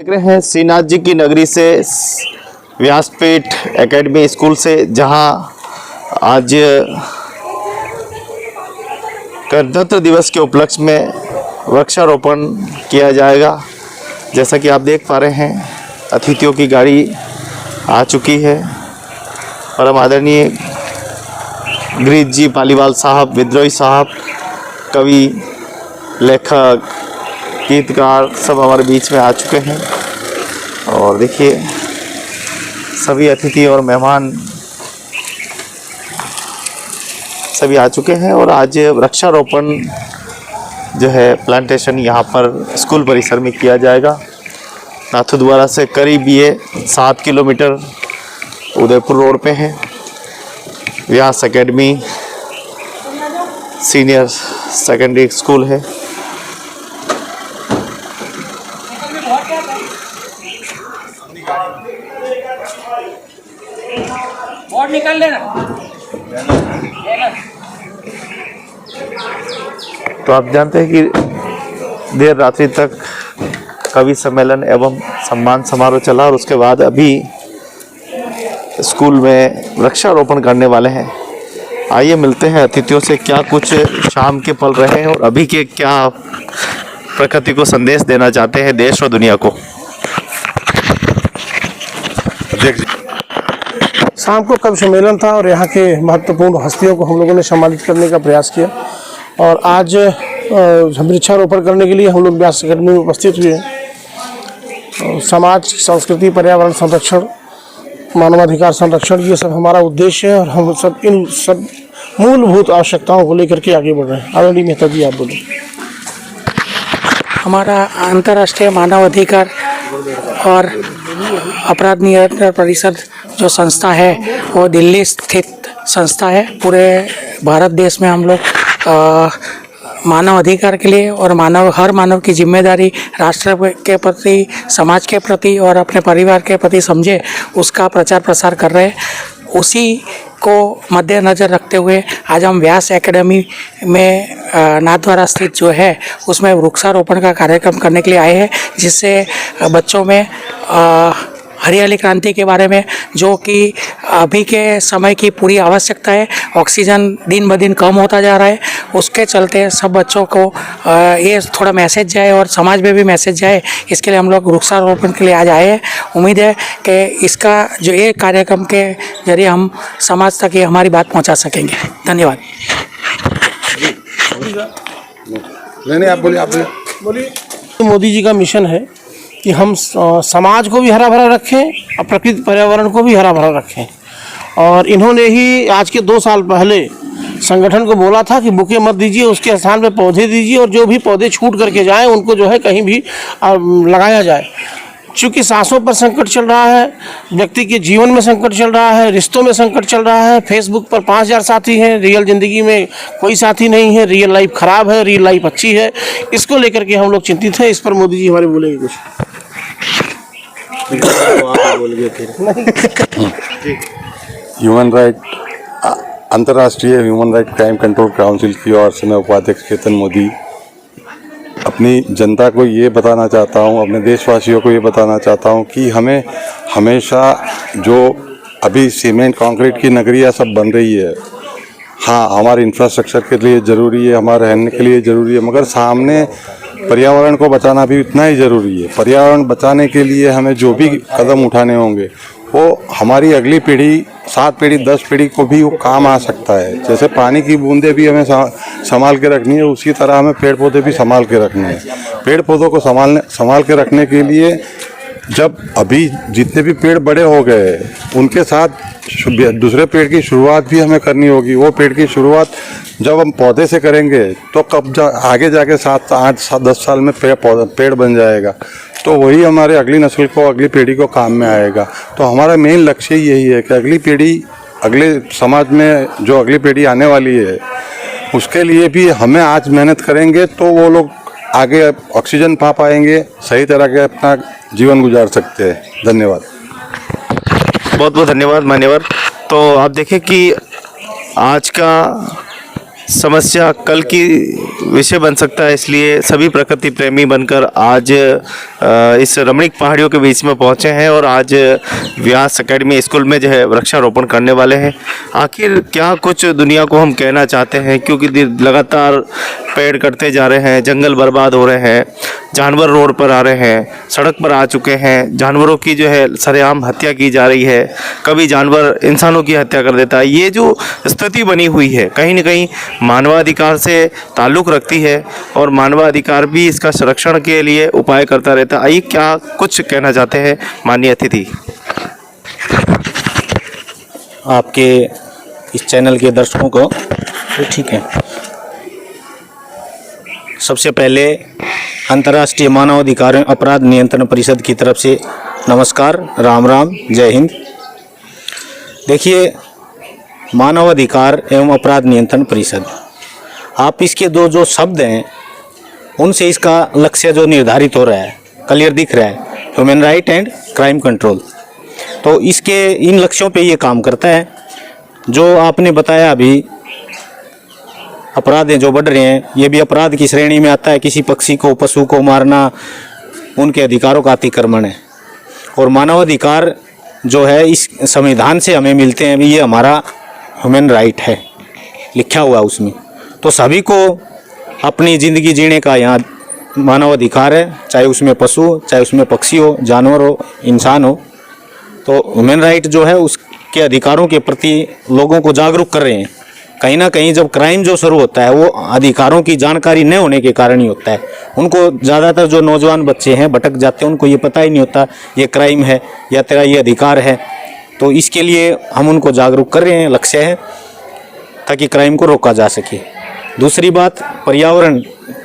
देख रहे हैं श्रीनाथ जी की नगरी से व्यासपीठ एकेडमी स्कूल से, जहां आज गणतंत्र दिवस के उपलक्ष्य में वृक्षारोपण किया जाएगा। जैसा कि आप देख पा रहे हैं, अतिथियों की गाड़ी आ चुकी है और हम आदरणीय गिरीश जी पालीवाल साहब, विद्रोही साहब, कवि, लेखक, गीतकार सब हमारे बीच में आ चुके हैं। और देखिए सभी अतिथि और मेहमान सभी आ चुके हैं और आज वृक्षारोपण जो है प्लांटेशन यहाँ पर स्कूल परिसर में किया जाएगा। नाथद्वारा से करीब ये 7 किलोमीटर उदयपुर रोड पे है। व्यास एकेडमी सीनियर सेकेंडरी स्कूल है। और निकाल लेना। तो आप जानते हैं कि देर रात्रि तक कवि सम्मेलन एवं सम्मान समारोह चला और उसके बाद अभी स्कूल में वृक्षारोपण करने वाले हैं। आइए मिलते हैं अतिथियों से, क्या कुछ शाम के पल रहे हैं और अभी के क्या प्रकृति को संदेश देना चाहते हैं देश और दुनिया को। शाम को कवि सम्मेलन था और यहाँ के महत्वपूर्ण हस्तियों को हम लोगों ने सम्मानित करने का प्रयास किया और आज वृक्षारोपण करने के लिए हम लोग व्यास एकेडमी में उपस्थित हुए हैं। समाज, संस्कृति, पर्यावरण संरक्षण, मानवाधिकार संरक्षण, ये सब हमारा उद्देश्य है और हम सब इन सब मूलभूत आवश्यकताओं को लेकर के आगे बढ़ रहे हैं। आदरणीय मेहता जी, आप बोलिए। हमारा अंतर्राष्ट्रीय मानव अधिकार और अपराध नियंत्रण परिषद जो संस्था है वो दिल्ली स्थित संस्था है। पूरे भारत देश में हम लोग मानव अधिकार के लिए और हर मानव की जिम्मेदारी राष्ट्र के प्रति, समाज के प्रति और अपने परिवार के प्रति समझे, उसका प्रचार प्रसार कर रहे हैं। उसी को मद्देनज़र रखते हुए आज हम व्यास एकेडमी में नाथद्वारा स्थित जो है उसमें वृक्षारोपण का कार्यक्रम करने के लिए आए हैं, जिससे बच्चों में हरियाली क्रांति के बारे में, जो कि अभी के समय की पूरी आवश्यकता है, ऑक्सीजन दिन ब दिन कम होता जा रहा है, उसके चलते सब बच्चों को ये थोड़ा मैसेज जाए और समाज में भी मैसेज जाए, इसके लिए हम लोग वृक्षारोपण के लिए आज आए हैं। उम्मीद है कि इसका जो ये कार्यक्रम के जरिए हम समाज तक ये हमारी बात पहुंचा सकेंगे। धन्यवाद। आप बोलिए। मोदी जी का मिशन है कि हम समाज को भी हरा भरा रखें और प्रकृति पर्यावरण को भी हरा भरा रखें। और इन्होंने ही आज के 2 साल पहले संगठन को बोला था कि बुके मत दीजिए, उसके स्थान पे पौधे दीजिए और जो भी पौधे छूट करके जाएं उनको जो है कहीं भी लगाया जाए। चूँकि सांसों पर संकट चल रहा है, व्यक्ति के जीवन में संकट चल रहा है, रिश्तों में संकट चल रहा है। फेसबुक पर 5000 साथी हैं, रियल ज़िंदगी में कोई साथी नहीं है। रियल लाइफ ख़राब है, रियल लाइफ अच्छी है। इसको लेकर के हम लोग चिंतित हैं। इस पर मोदी जी हमारे बोलेंगे कुछ। ह्यूमन राइट, अंतर्राष्ट्रीय human right crime control council की ओर से मैं उपाध्यक्ष केतन मोदी अपनी जनता को ये बताना चाहता हूँ, अपने देशवासियों को ये बताना चाहता हूँ कि हमें हमेशा जो अभी सीमेंट कंक्रीट की नगरियाँ सब बन रही है, हाँ हमारे इंफ्रास्ट्रक्चर के लिए ज़रूरी है, हमारे रहने के लिए ज़रूरी है, मगर सामने पर्यावरण को बचाना भी उतना ही ज़रूरी है। पर्यावरण बचाने के लिए हमें जो भी कदम उठाने होंगे वो हमारी अगली पीढ़ी, 7 पीढ़ी, 10 पीढ़ी को भी वो काम आ सकता है। जैसे पानी की बूंदें भी हमें संभाल के रखनी है, उसी तरह हमें पेड़ पौधे भी संभाल के रखने हैं। पेड़ पौधों को संभाल के रखने के लिए जब अभी जितने भी पेड़ बड़े हो गए उनके साथ दूसरे पेड़ की शुरुआत भी हमें करनी होगी। वो पेड़ की शुरुआत जब हम पौधे से करेंगे तो आगे जाके 7, 8, 10 साल में पेड़ बन जाएगा, तो वही हमारे अगली नस्ल को, अगली पीढ़ी को काम में आएगा। तो हमारा मेन लक्ष्य यही है कि अगली पीढ़ी, अगले समाज में जो अगली पीढ़ी आने वाली है उसके लिए भी हमें आज मेहनत करेंगे तो वो लोग आगे ऑक्सीजन पा पाएंगे, सही तरह के अपना जीवन गुजार सकते हैं। धन्यवाद। बहुत बहुत धन्यवाद मान्यवर। तो आप देखें कि आज का समस्या कल की विषय बन सकता है, इसलिए सभी प्रकृति प्रेमी बनकर आज इस रमणीक पहाड़ियों के बीच में पहुंचे हैं और आज व्यास एकेडमी स्कूल में जो है वृक्षारोपण करने वाले हैं। आखिर क्या कुछ दुनिया को हम कहना चाहते हैं, क्योंकि लगातार पेड़ कटते जा रहे हैं, जंगल बर्बाद हो रहे हैं, जानवर रोड पर आ रहे हैं, सड़क पर आ चुके हैं, जानवरों की जो है सरेआम हत्या की जा रही है, कभी जानवर इंसानों की हत्या कर देता है। ये जो स्थिति बनी हुई है कहीं न कहीं मानवाधिकार से ताल्लुक़ रखती है और मानवाधिकार भी इसका संरक्षण के लिए उपाय करता रहता है। आइए क्या कुछ कहना चाहते हैं माननीय अतिथि। आपके इस चैनल के दर्शकों को ठीक है, सबसे पहले अंतर्राष्ट्रीय मानवाधिकार एवं अपराध नियंत्रण परिषद की तरफ से नमस्कार, राम राम, जय हिंद। देखिए, मानवाधिकार एवं अपराध नियंत्रण परिषद, आप इसके दो जो शब्द हैं उनसे इसका लक्ष्य जो निर्धारित हो रहा है क्लियर दिख रहा है, human right and crime control. तो इसके इन लक्ष्यों पे ये काम करता है। जो आपने बताया अभी अपराध हैं जो बढ़ रहे हैं, ये भी अपराध की श्रेणी में आता है। किसी पक्षी को, पशु को मारना उनके अधिकारों का अतिक्रमण है। और मानवाधिकार जो है इस संविधान से हमें मिलते हैं, ये हमारा ह्यूमन राइट है लिखा हुआ उसमें। तो सभी को अपनी ज़िंदगी जीने का यहाँ मानवाधिकार है, चाहे उसमें पशु, चाहे उसमें पक्षी हो, जानवर हो, इंसान हो। तो ह्यूमन राइट जो है उसके अधिकारों के प्रति लोगों को जागरूक कर रहे हैं। कहीं ना कहीं जब क्राइम जो शुरू होता है वो अधिकारों की जानकारी न होने के कारण ही होता है। उनको ज़्यादातर जो नौजवान बच्चे हैं भटक जाते हैं, उनको ये पता ही नहीं होता ये क्राइम है या तेरा ये अधिकार है। तो इसके लिए हम उनको जागरूक कर रहे हैं, लक्ष्य है ताकि क्राइम को रोका जा सके। दूसरी बात, पर्यावरण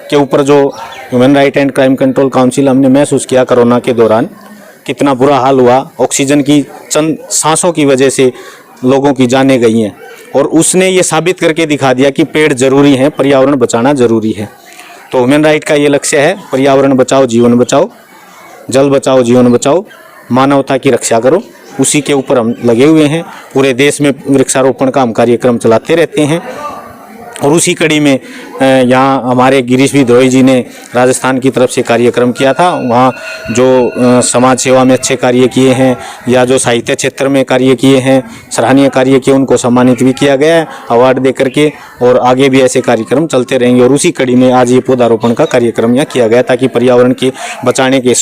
के ऊपर जो human right and crime control council हमने महसूस किया कोरोना के दौरान, कितना बुरा हाल हुआ। ऑक्सीजन की चंद सांसों की वजह से लोगों की जानें गई हैं और उसने ये साबित करके दिखा दिया कि पेड़ ज़रूरी हैं, पर्यावरण बचाना ज़रूरी है। तो ह्यूमन राइट का ये लक्ष्य है, पर्यावरण बचाओ, जीवन बचाओ, जल बचाओ, जीवन बचाओ, मानवता की रक्षा करो। उसी के ऊपर हम लगे हुए हैं। पूरे देश में वृक्षारोपण का हम कार्यक्रम चलाते रहते हैं। और उसी कड़ी में यहाँ हमारे गिरीश विद्रोही जी ने राजस्थान की तरफ से कार्यक्रम किया था। वहाँ जो समाज सेवा में अच्छे कार्य किए हैं या जो साहित्य क्षेत्र में कार्य किए हैं, सराहनीय कार्य किए, उनको सम्मानित भी किया गया है अवार्ड दे करके। और आगे भी ऐसे कार्यक्रम चलते रहेंगे। और उसी कड़ी में आज ये पौधारोपण का कार्यक्रम यहाँ किया गया ताकि पर्यावरण के बचाने के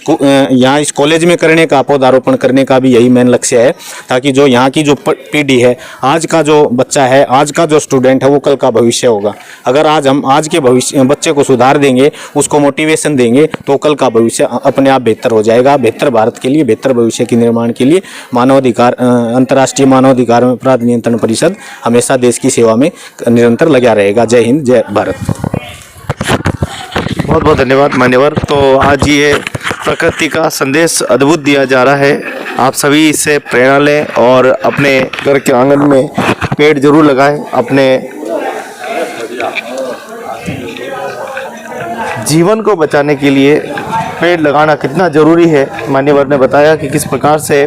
यहाँ इस कॉलेज में करने का, पौधारोपण करने का भी यही मेन लक्ष्य है, ताकि जो यहाँ की जो पीढ़ी है, आज का जो बच्चा है, आज का जो स्टूडेंट है, वो कल का भविष्य होगा। अगर आज हम आज के भविष्य बच्चे को सुधार देंगे, उसको मोटिवेशन देंगे, तो कल का भविष्य अपने आप बेहतर हो जाएगा। बेहतर भारत के लिए, बेहतर भविष्य के निर्माण के लिए मानवाधिकार, अंतर्राष्ट्रीय मानवाधिकार एवं अपराध नियंत्रण परिषद हमेशा देश की सेवा में निरंतर लगा रहेगा। जय हिंद, जय भारत। बहुत बहुत धन्यवाद मान्यवर। तो आज ये प्रकृति का संदेश अद्भुत दिया जा रहा है। आप सभी इससे प्रेरणा लें और अपने घर के आंगन में पेड़ जरूर लगाएं। अपने जीवन को बचाने के लिए पेड़ लगाना कितना ज़रूरी है, मान्यवर ने बताया कि किस प्रकार से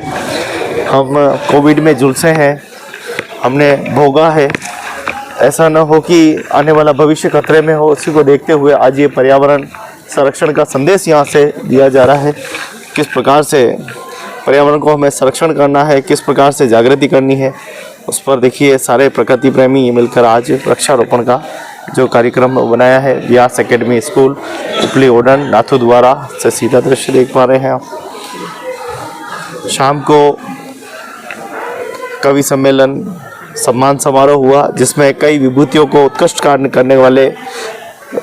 हम कोविड में झुलसे हैं, हमने भोगा है। ऐसा न हो कि आने वाला भविष्य खतरे में हो, उसी को देखते हुए आज ये पर्यावरण संरक्षण का संदेश यहाँ से दिया जा रहा है। किस प्रकार से पर्यावरण को हमें संरक्षण करना है, किस प्रकार से जागृति करनी है, उस पर देखिए सारे प्रकृति प्रेमी मिलकर आज वृक्षारोपण का जो कार्यक्रम बनाया है। व्यास एकेडमी स्कूल, उपली ओडन, नाथुद्वारा से सीधा दृश्य देख पा रहे हैं आप। शाम को कवि सम्मेलन, सम्मान समारोह हुआ, जिसमें कई विभूतियों को उत्कृष्ट कार्य करने वाले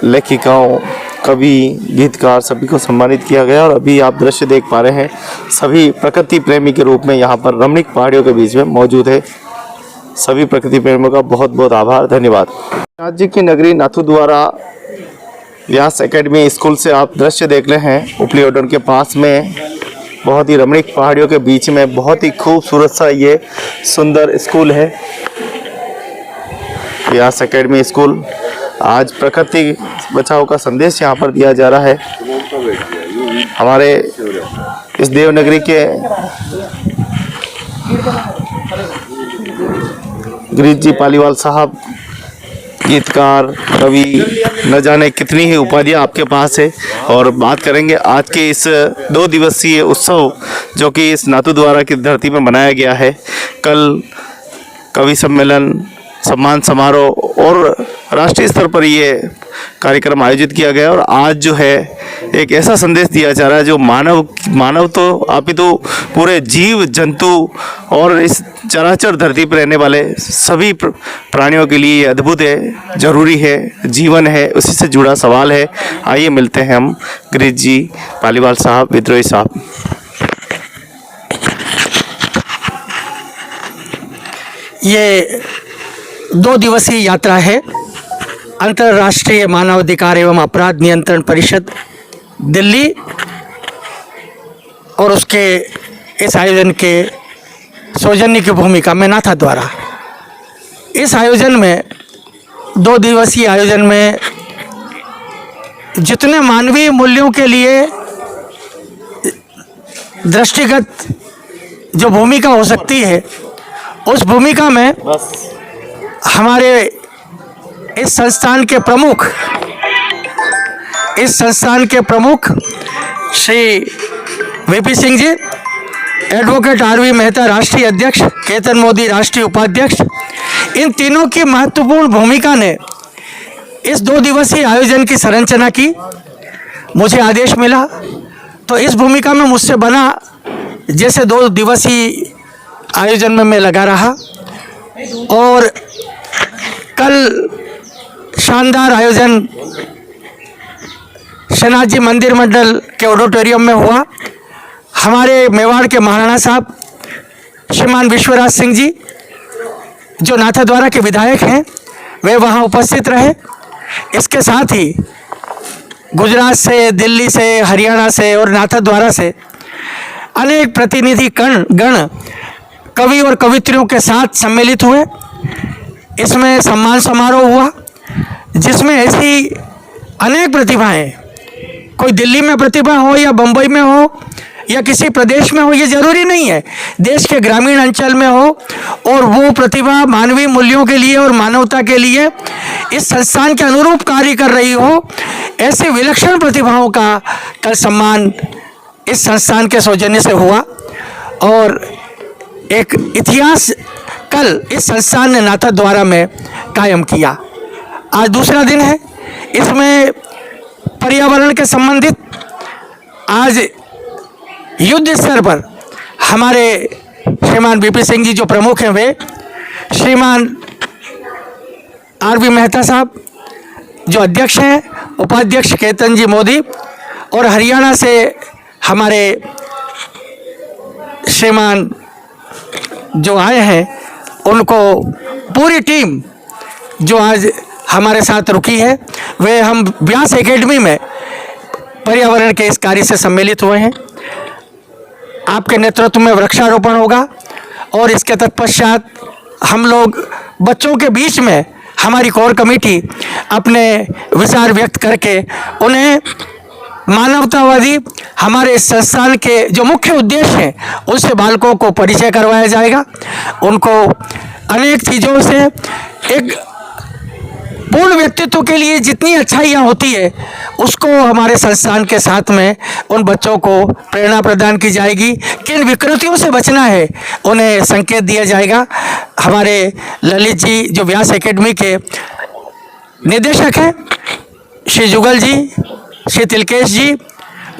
लेखिकाओं, कवि, गीतकार सभी को सम्मानित किया गया। और अभी आप दृश्य देख पा रहे हैं, सभी प्रकृति प्रेमी के रूप में यहाँ पर रमणीक पहाड़ियों के बीच में मौजूद है। सभी प्रकृति प्रेमियों का बहुत बहुत आभार, धन्यवाद। राज्य की नगरी नाथुद्वारा व्यास एकेडमी स्कूल से आप दृश्य देख रहे हैं। उपली ओडन के पास में बहुत ही रमणीक पहाड़ियों के बीच में बहुत ही खूबसूरत सा ये सुंदर स्कूल है, व्यास एकेडमी स्कूल। आज प्रकृति बचाओ का संदेश यहाँ पर दिया जा रहा है। हमारे इस देवनगरी के गिरीश जी पालीवाल साहब गीतकार, कवि, न जाने कितनी ही उपाधियाँ आपके पास है। और बात करेंगे आज के इस 2 दिवसीय उत्सव जो कि इस नाथद्वारा की धरती पर मनाया गया है। कल कवि सम्मेलन, सम्मान समारोह और राष्ट्रीय स्तर पर ये कार्यक्रम आयोजित किया गया और आज जो है एक ऐसा संदेश दिया जा रहा है जो मानव तो अपितु पूरे जीव जंतु और इस चराचर धरती पर रहने वाले सभी प्राणियों के लिए अद्भुत है, जरूरी है, जीवन है, उसी से जुड़ा सवाल है। आइए मिलते हैं हम गिरीश जी, पालीवाल साहब, विद्रोही साहब। ये 2 दिवसीय यात्रा है। अंतर्राष्ट्रीय मानवाधिकार एवं अपराध नियंत्रण परिषद दिल्ली और उसके इस आयोजन के सौजन्य की भूमिका में नाथद्वारा। इस आयोजन में 2 दिवसीय आयोजन में जितने मानवीय मूल्यों के लिए दृष्टिगत जो भूमिका हो सकती है, उस भूमिका में हमारे इस संस्थान के प्रमुख Shri VP Singh ji, advocate RV Mehta राष्ट्रीय अध्यक्ष, केतन मोदी राष्ट्रीय उपाध्यक्ष, इन तीनों की महत्वपूर्ण भूमिका ने इस 2 दिवसीय आयोजन की संरचना की। मुझे आदेश मिला तो इस भूमिका में मुझसे बना, जैसे 2 दिवसीय आयोजन में मैं लगा रहा। और कल शानदार आयोजन शहनाज जी मंदिर मंडल के ऑडिटोरियम में हुआ। हमारे मेवाड़ के महाराणा साहब श्रीमान विश्वराज सिंह जी, जो नाथद्वारा के विधायक हैं, वे वहाँ उपस्थित रहे। इसके साथ ही गुजरात से, दिल्ली से, हरियाणा से और नाथद्वारा से अनेक प्रतिनिधि गण कवि और कवित्रियों के साथ सम्मिलित हुए। इसमें सम्मान समारोह हुआ जिसमें ऐसी अनेक प्रतिभाएं, कोई दिल्ली में प्रतिभा हो या बम्बई में हो या किसी प्रदेश में हो, ये ज़रूरी नहीं है, देश के ग्रामीण अंचल में हो, और वो प्रतिभा मानवीय मूल्यों के लिए और मानवता के लिए इस संस्थान के अनुरूप कार्य कर रही हो, ऐसे विलक्षण प्रतिभाओं का कल सम्मान इस संस्थान के सौजन्य से हुआ। और एक इतिहास कल इस संस्थान ने नाथद्वारा में कायम किया। आज दूसरा दिन है। इसमें पर्यावरण के संबंधित आज युद्ध स्तर पर हमारे श्रीमान वीपी सिंह जी जो प्रमुख हैं, वे श्रीमान आरवी मेहता साहब जो अध्यक्ष हैं, उपाध्यक्ष केतन जी मोदी, और हरियाणा से हमारे श्रीमान जो आए हैं, उनको पूरी टीम जो आज हमारे साथ रुकी है, वे हम व्यास एकेडमी में पर्यावरण के इस कार्य से सम्मिलित हुए हैं। आपके नेतृत्व में वृक्षारोपण होगा और इसके तत्पश्चात हम लोग बच्चों के बीच में हमारी कोर कमेटी अपने विचार व्यक्त करके उन्हें मानवतावादी हमारे इस संस्थान के जो मुख्य उद्देश्य हैं उससे बालकों को परिचय करवाया जाएगा। उनको अनेक चीज़ों से एक पूर्ण व्यक्तित्व के लिए जितनी अच्छाइयाँ होती है उसको हमारे संस्थान के साथ में उन बच्चों को प्रेरणा प्रदान की जाएगी। किन विकृतियों से बचना है उन्हें संकेत दिया जाएगा। हमारे ललित जी जो व्यास एकेडमी के निदेशक हैं, श्री जुगल जी, श्री तिलकेश जी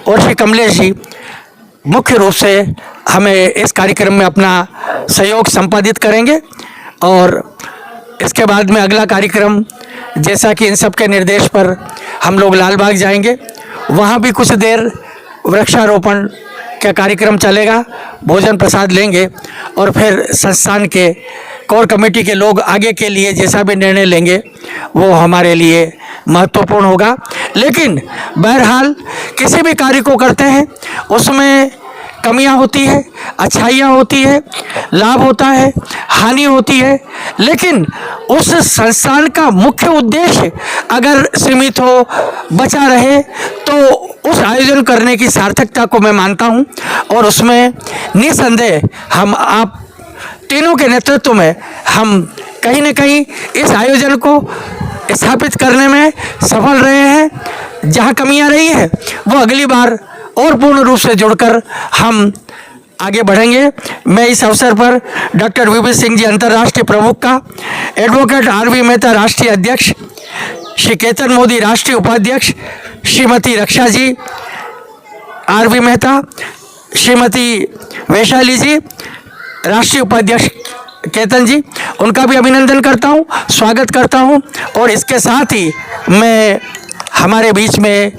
और श्री कमलेश जी मुख्य रूप से हमें इस कार्यक्रम में अपना सहयोग संपादित करेंगे। और इसके बाद में अगला कार्यक्रम, जैसा कि इन सब के निर्देश पर हम लोग लाल बाग जाएंगे, वहाँ भी कुछ देर वृक्षारोपण का कार्यक्रम चलेगा, भोजन प्रसाद लेंगे और फिर संस्थान के कोर कमेटी के लोग आगे के लिए जैसा भी निर्णय लेंगे वो हमारे लिए महत्वपूर्ण होगा। लेकिन बहरहाल किसी भी कार्य को करते हैं उसमें कमियां होती है, अच्छाइयाँ होती है, लाभ होता है, हानि होती है, लेकिन उस संस्थान का मुख्य उद्देश्य अगर सीमित हो, बचा रहे, तो उस आयोजन करने की सार्थकता को मैं मानता हूं। और उसमें निसंदेह हम आप तीनों के नेतृत्व में हम कहीं न कहीं इस आयोजन को स्थापित करने में सफल रहे हैं। जहाँ कमियां रही है वो अगली बार और पूर्ण रूप से जुड़कर हम आगे बढ़ेंगे। मैं इस अवसर पर डॉक्टर वीपी सिंह जी अंतर्राष्ट्रीय प्रमुख का, एडवोकेट आरवी मेहता राष्ट्रीय अध्यक्ष, श्री केतन मोदी राष्ट्रीय उपाध्यक्ष, श्रीमती रक्षा जी आरवी मेहता, श्रीमती वैशाली जी राष्ट्रीय उपाध्यक्ष केतन जी, उनका भी अभिनंदन करता हूं, स्वागत करता हूं। और इसके साथ ही मैं हमारे बीच में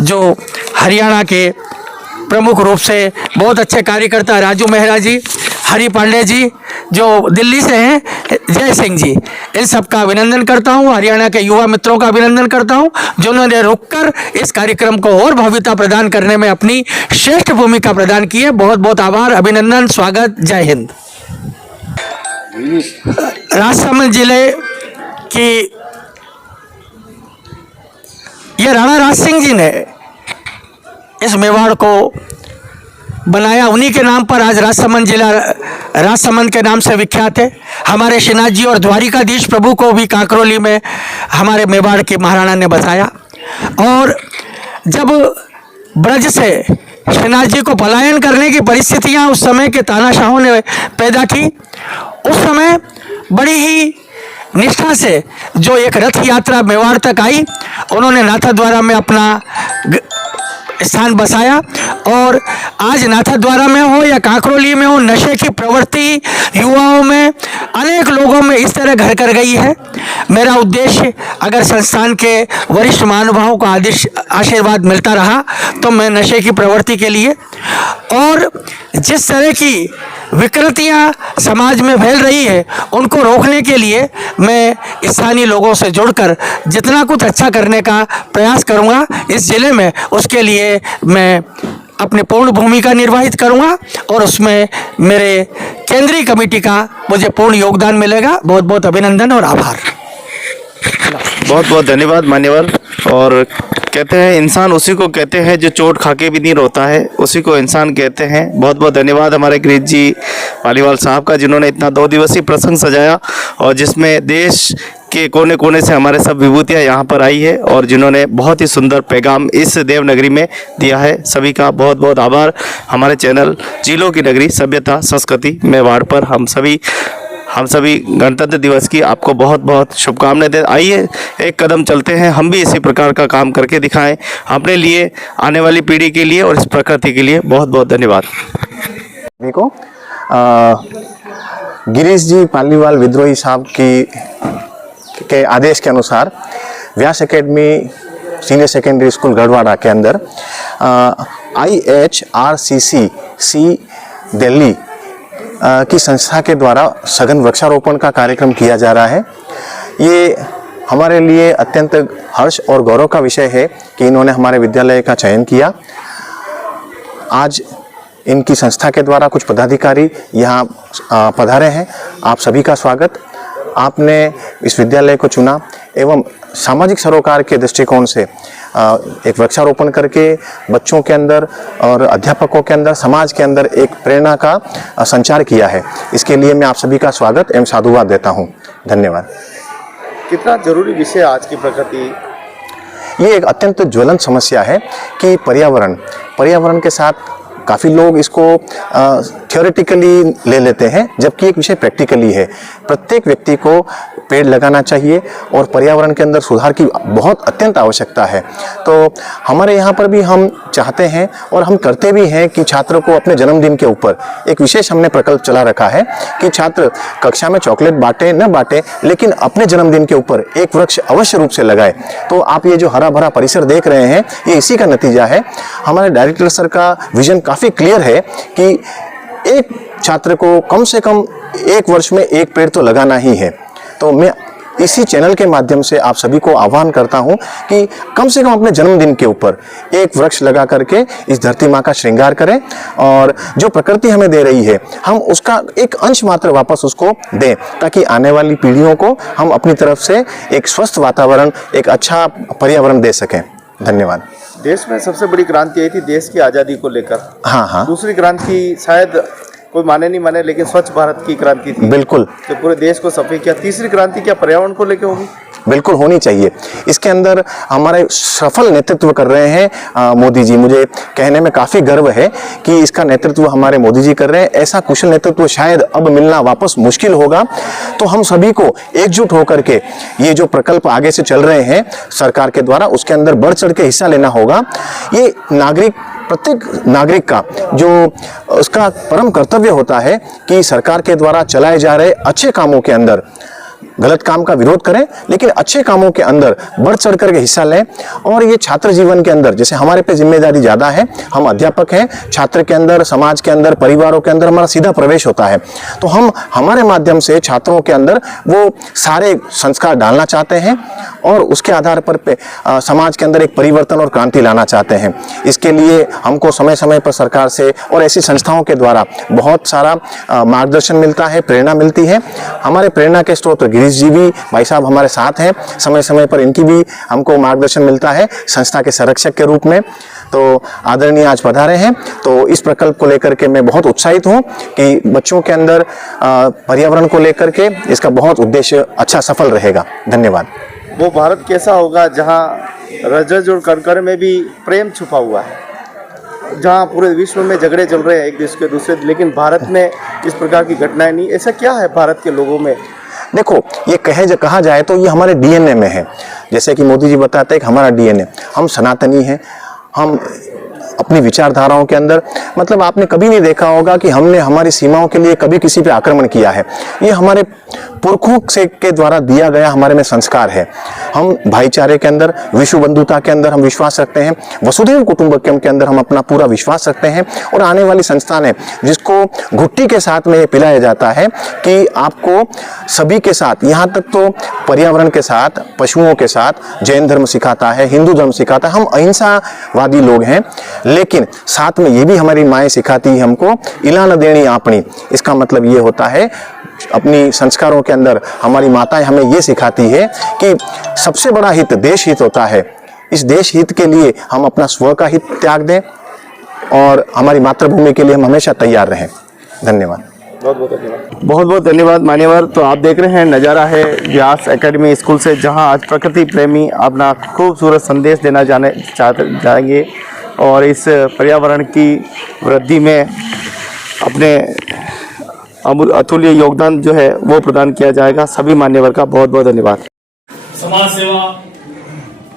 जो हरियाणा के प्रमुख रूप से बहुत अच्छे कार्यकर्ता राजू मेहरा जी, हरि पांडे जी जो दिल्ली से हैं, जय सिंह जी, इन सब का अभिनंदन करता हूं। हरियाणा के युवा मित्रों का अभिनंदन करता हूं जिन्होंने रुककर इस कार्यक्रम को और भव्यता प्रदान करने में अपनी श्रेष्ठ भूमिका प्रदान की है। बहुत बहुत आभार, अभिनंदन, स्वागत, जय हिंद। राजसमंद जिले की ये राणा राज सिंह जी ने इस मेवाड़ को बनाया, उन्हीं के नाम पर आज राजसमंद जिला राजसमंद के नाम से विख्यात है। हमारे श्रीनाथ जी और द्वारिकाधीश प्रभु को भी कांकरोली में हमारे मेवाड़ के महाराणा ने बसाया। और जब ब्रज से श्रीनाथ जी को पलायन करने की परिस्थितियां उस समय के तानाशाहों ने पैदा की, उस समय बड़ी ही निष्ठा से जो एक रथ यात्रा मेवाड़ तक आई, उन्होंने नाथद्वारा में अपना स्थान बसाया। और आज नाथद्वारा में हो या कांकरोली में हो, नशे की प्रवृत्ति युवाओं में, अनेक लोगों में इस तरह घर कर गई है। मेरा उद्देश्य, अगर संस्थान के वरिष्ठ महानुभावों का आशीर्वाद मिलता रहा तो मैं नशे की प्रवृत्ति के लिए और जिस तरह की विकृतियां समाज में फैल रही है उनको रोकने के लिए मैं स्थानीय लोगों से जुड़कर जितना कुछ अच्छा करने का प्रयास करूंगा इस जिले में, उसके लिए मैं अपनी पूर्ण भूमिका निर्वाहित करूंगा और उसमें मेरे केंद्रीय कमेटी का मुझे पूर्ण योगदान मिलेगा। बहुत बहुत अभिनंदन और आभार। बहुत बहुत धन्यवाद मान्यवर। और कहते हैं इंसान उसी को कहते हैं जो चोट खा के भी नहीं रोता है, उसी को इंसान कहते हैं। बहुत बहुत धन्यवाद हमारे गिरीश जी पालीवाल साहब का, जिन्होंने इतना 2 दिवसीय प्रसंग सजाया और जिसमें देश के कोने कोने से हमारे सब विभूतियाँ यहाँ पर आई है और जिन्होंने बहुत ही सुंदर पैगाम इस देवनगरी में दिया है। सभी का बहुत बहुत आभार। हमारे चैनल जिलों की नगरी सभ्यता संस्कृति मेवाड़ पर हम सभी गणतंत्र दिवस की आपको बहुत बहुत शुभकामनाएं दे। आइए एक कदम चलते हैं, हम भी इसी प्रकार का काम करके दिखाएं अपने लिए, आने वाली पीढ़ी के लिए और इस प्रकृति के लिए। बहुत बहुत धन्यवाद। देखो गिरीश जी पालीवाल विद्रोही साहब के आदेश के अनुसार व्यास academy senior secondary school Garhwara के अंदर IHRCC दिल्ली की संस्था के द्वारा सघन वृक्षारोपण का कार्यक्रम किया जा रहा है। ये हमारे लिए अत्यंत हर्ष और गौरव का विषय है कि इन्होंने हमारे विद्यालय का चयन किया। आज इनकी संस्था के द्वारा कुछ पदाधिकारी यहाँ पधारे हैं। आप सभी का स्वागत। आपने इस विद्यालय को चुना एवं सामाजिक सरोकार के दृष्टिकोण से एक वृक्षारोपण करके बच्चों के अंदर और अध्यापकों के अंदर, समाज के अंदर एक प्रेरणा का संचार किया है। इसके लिए मैं आप सभी का स्वागत एवं साधुवाद देता हूँ। धन्यवाद। कितना जरूरी विषय आज की प्रकृति, ये एक अत्यंत ज्वलंत समस्या है कि पर्यावरण के साथ काफ़ी लोग इसको थियोरेटिकली ले लेते हैं, जबकि एक विषय प्रैक्टिकली है। प्रत्येक व्यक्ति को पेड़ लगाना चाहिए और पर्यावरण के अंदर सुधार की बहुत अत्यंत आवश्यकता है। तो हमारे यहाँ पर भी हम चाहते हैं और हम करते भी हैं कि छात्र को अपने जन्मदिन के ऊपर एक विशेष हमने प्रकल्प चला रखा है कि छात्र कक्षा में चॉकलेट बांटे न बांटे, लेकिन अपने जन्मदिन के ऊपर एक वृक्ष अवश्य रूप से लगाए। तो आप ये जो हरा भरा परिसर देख रहे हैं, ये इसी का नतीजा है। हमारे डायरेक्टर सर का विजन काफ़ी क्लियर है कि एक छात्र को कम से कम 1 वर्ष में 1 पेड़ तो लगाना ही है। तो मैं इसी चैनल के माध्यम से आप सभी को आह्वान करता हूं कि कम से कम अपने जन्मदिन के ऊपर 1 वृक्ष लगा करके इस धरती माँ का श्रृंगार करें और जो प्रकृति हमें दे रही है हम उसका एक अंश मात्र वापस उसको दें, ताकि आने वाली पीढ़ियों को हम अपनी तरफ से एक स्वस्थ वातावरण, एक अच्छा पर्यावरण दे सकें। धन्यवाद। देश में सबसे बड़ी क्रांति आई थी देश की आज़ादी को लेकर। हाँ। दूसरी क्रांति शायद कोई माने नहीं माने, लेकिन स्वच्छ भारत की क्रांति थी। बिल्कुल। जो पूरे देश को सफेद किया। तीसरी क्रांति क्या पर्यावरण को लेकर होगी? बिल्कुल होनी चाहिए। इसके अंदर हमारे सफल नेतृत्व कर रहे हैं मोदी जी। मुझे कहने में काफ़ी गर्व है कि इसका नेतृत्व हमारे मोदी जी कर रहे हैं। ऐसा कुशल नेतृत्व शायद अब मिलना वापस मुश्किल होगा। तो हम सभी को एकजुट होकर के ये जो प्रकल्प आगे से चल रहे हैं सरकार के द्वारा, उसके अंदर बढ़ चढ़ के हिस्सा लेना होगा। ये प्रत्येक नागरिक का जो उसका परम कर्तव्य होता है कि सरकार के द्वारा चलाए जा रहे अच्छे कामों के अंदर गलत काम का विरोध करें, लेकिन अच्छे कामों के अंदर बढ़ चढ़ करके हिस्सा लें। और ये छात्र जीवन के अंदर जैसे हमारे पे जिम्मेदारी ज़्यादा है, हम अध्यापक हैं, छात्र के अंदर, समाज के अंदर, परिवारों के अंदर हमारा सीधा प्रवेश होता है। तो हम हमारे माध्यम से छात्रों के अंदर वो सारे संस्कार डालना चाहते हैं और उसके आधार पर समाज के अंदर एक परिवर्तन और क्रांति लाना चाहते हैं। इसके लिए हमको समय समय पर सरकार से और ऐसी संस्थाओं के द्वारा बहुत सारा मार्गदर्शन मिलता है, प्रेरणा मिलती है। हमारे प्रेरणा के स्रोत गिरीश जी भी भाई साहब हमारे साथ हैं, समय समय पर इनकी भी हमको मार्गदर्शन मिलता है संस्था के संरक्षक के रूप में। तो आदरणीय आज पधारे हैं, तो इस प्रकल्प को लेकर के मैं बहुत उत्साहित हूं कि बच्चों के अंदर पर्यावरण को लेकर के इसका बहुत उद्देश्य अच्छा सफल रहेगा। धन्यवाद। वो भारत कैसा होगा जहाँ रज और कणकण में भी प्रेम छुपा हुआ है, जहाँ पूरे विश्व में झगड़े चल रहे हैं एक देश के दूसरे, लेकिन भारत में इस प्रकार की घटनाएं नहीं। ऐसा क्या है भारत के लोगों में? देखो, ये कहा जाए तो ये हमारे डीएनए में है। जैसे कि मोदी जी बताते हैं कि हमारा डीएनए, हम सनातनी हैं। हम अपनी विचारधाराओं के अंदर, मतलब आपने कभी नहीं देखा होगा कि हमने हमारी सीमाओं के लिए कभी किसी पे आक्रमण किया है। ये हमारे पुरखों से के द्वारा दिया गया हमारे में संस्कार है। हम भाईचारे के अंदर, विश्व बंधुता के अंदर हम विश्वास रखते हैं, वसुधैव कुटुंबकम के अंदर हम अपना पूरा विश्वास रखते हैं। और आने वाली संस्थान है जिसको घुट्टी के साथ में ये पिलाया जाता है कि आपको सभी के साथ, यहाँ तक तो पर्यावरण के साथ, पशुओं के साथ जैन धर्म सिखाता है, हिंदू धर्म सिखाता है। हम अहिंसावादी लोग हैं, लेकिन साथ में ये भी हमारी माएँ सिखाती है हमको इला न देनी आपनी। इसका मतलब ये होता है, अपनी संस्कारों के अंदर हमारी माताएं हमें ये सिखाती है कि सबसे बड़ा हित देश हित होता है। इस देश हित के लिए हम अपना स्व का हित त्याग दें और हमारी मातृभूमि के लिए हम हमेशा तैयार रहें। धन्यवाद। बहुत बहुत धन्यवाद। बहुत बहुत धन्यवाद मान्यवर। तो आप देख रहे हैं, नज़ारा है व्यास एकेडमी स्कूल से, जहां आज प्रकृति प्रेमी अपना खूबसूरत संदेश देना जाएंगे और इस पर्यावरण की वृद्धि में अपने अतुल्य योगदान जो है वो प्रदान किया जाएगा। सभी मान्यवर का बहुत बहुत धन्यवाद। समाज सेवा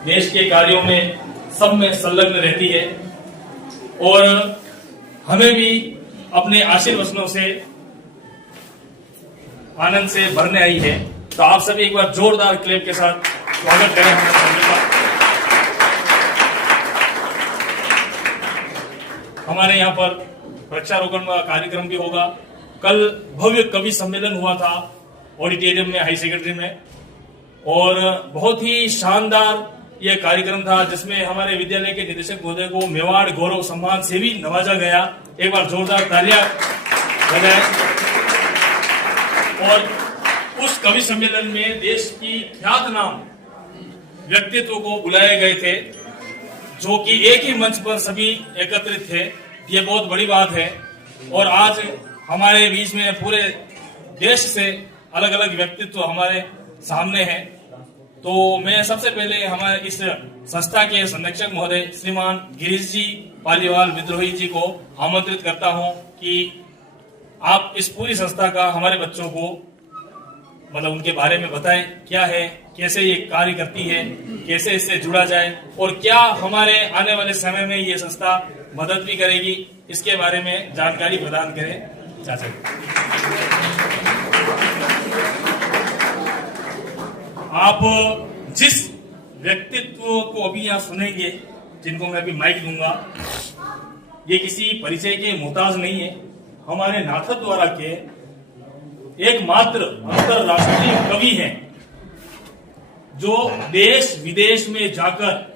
देश के कार्यों में सब में संलग्न रहती है और हमें भी अपने आशीर्वचनों से आनंद से भरने आई है। तो आप सभी एक बार जोरदार क्लेप के साथ स्वागत करें हमारे सभी का। हमारे यहाँ पर वृक्षारोपण का कार्यक्रम भी होगा। कल भव्य कवि सम्मेलन हुआ था ऑडिटोरियम में, हाई सेकेंडरी में, और बहुत ही शानदार यह कार्यक्रम था जिसमें हमारे विद्यालय के निदेशक महोदय को मेवाड़ गौरव सम्मान से भी नवाजा गया। एक बार जोरदार तालियां बजाएं। और उस कवि सम्मेलन में देश की ख्यातनाम व्यक्तित्व को बुलाए गए थे, जो कि एक ही मंच पर सभी एकत्रित थे। ये बहुत बड़ी बात है। और आज हमारे बीच में पूरे देश से अलग अलग व्यक्तित्व हमारे सामने हैं। तो मैं सबसे पहले हमारे इस संस्था के संरक्षक महोदय श्रीमान गिरीश जी पालीवाल विद्रोही जी को आमंत्रित करता हूं कि आप इस पूरी संस्था का हमारे बच्चों को मतलब उनके बारे में बताएं, क्या है, कैसे ये कार्य करती है, कैसे इससे जुड़ा जाए और क्या हमारे आने वाले समय में ये संस्था मदद भी करेगी, इसके बारे में जानकारी प्रदान करें। चाचा आप जिस व्यक्तित्व को अभी यहाँ सुनेंगे, जिनको मैं अभी माइक दूंगा, ये किसी परिचय के मोहताज नहीं है। हमारे नाथद्वारा द्वारा के एकमात्र अंतरराष्ट्रीय कवि हैं जो देश विदेश में जाकर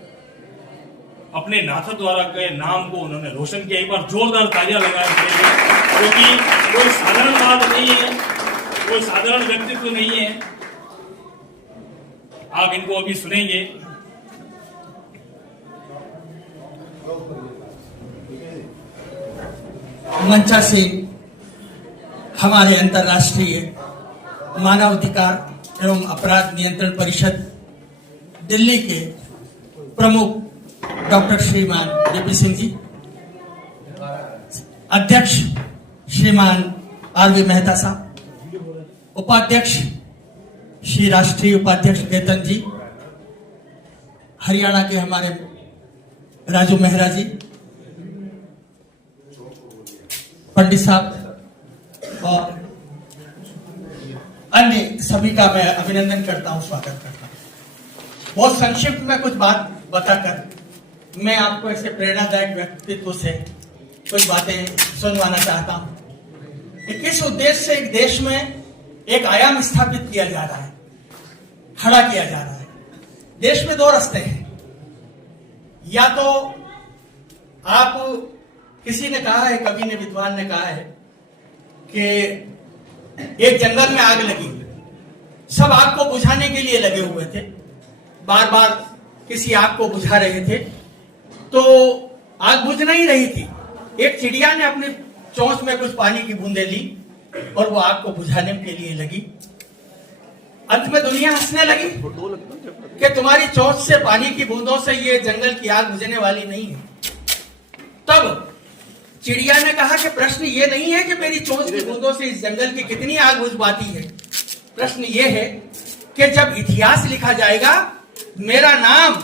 अपने नाथद्वारा द्वारा के नाम को उन्होंने रोशन किया। एक बार जोरदार तालियां लगाएं, क्योंकि कोई साधारण बात नहीं है, कोई साधारण व्यक्तित्व नहीं है। आप इनको अभी सुनेंगे। मंचा से हमारे अंतर्राष्ट्रीय मानवाधिकार एवं अपराध नियंत्रण परिषद दिल्ली के प्रमुख डॉक्टर श्रीमान जेपी सिंह जी, अध्यक्ष श्रीमान आरवी मेहता साहब, उपाध्यक्ष श्री राष्ट्रीय उपाध्यक्ष केतन जी, हरियाणा के हमारे राजू मेहरा जी, पंडित साहब और अन्य सभी का मैं अभिनंदन करता हूं, स्वागत करता हूं। बहुत संक्षिप्त में कुछ बात बताकर मैं आपको ऐसे प्रेरणादायक व्यक्तित्व से कुछ बातें सुनवाना चाहता हूं कि किस उद्देश्य से एक देश में एक आयाम स्थापित किया जा रहा है, खड़ा किया जा रहा है। देश में दो रास्ते हैं, या तो आप, किसी ने कहा है, कवि ने, विद्वान ने कहा है कि एक जंगल में आग लगी, सब आग को बुझाने के लिए लगे हुए थे, बार बार किसी आग को बुझा रहे थे, तो आग बुझ नहीं रही थी। एक चिड़िया ने अपनी चोंच में कुछ पानी की बूंदें ली और वो आग को बुझाने के लिए लगी। अंत में दुनिया हंसने लगी कि तुम्हारी चोंच से, पानी की बूंदों से ये जंगल की आग बुझने वाली नहीं है। तब चिड़िया ने कहा कि प्रश्न ये नहीं है कि मेरी चोंच की बूंदों से इस जंगल की कितनी आग बुझ पाती है, प्रश्न ये है कि जब इतिहास लिखा जाएगा मेरा नाम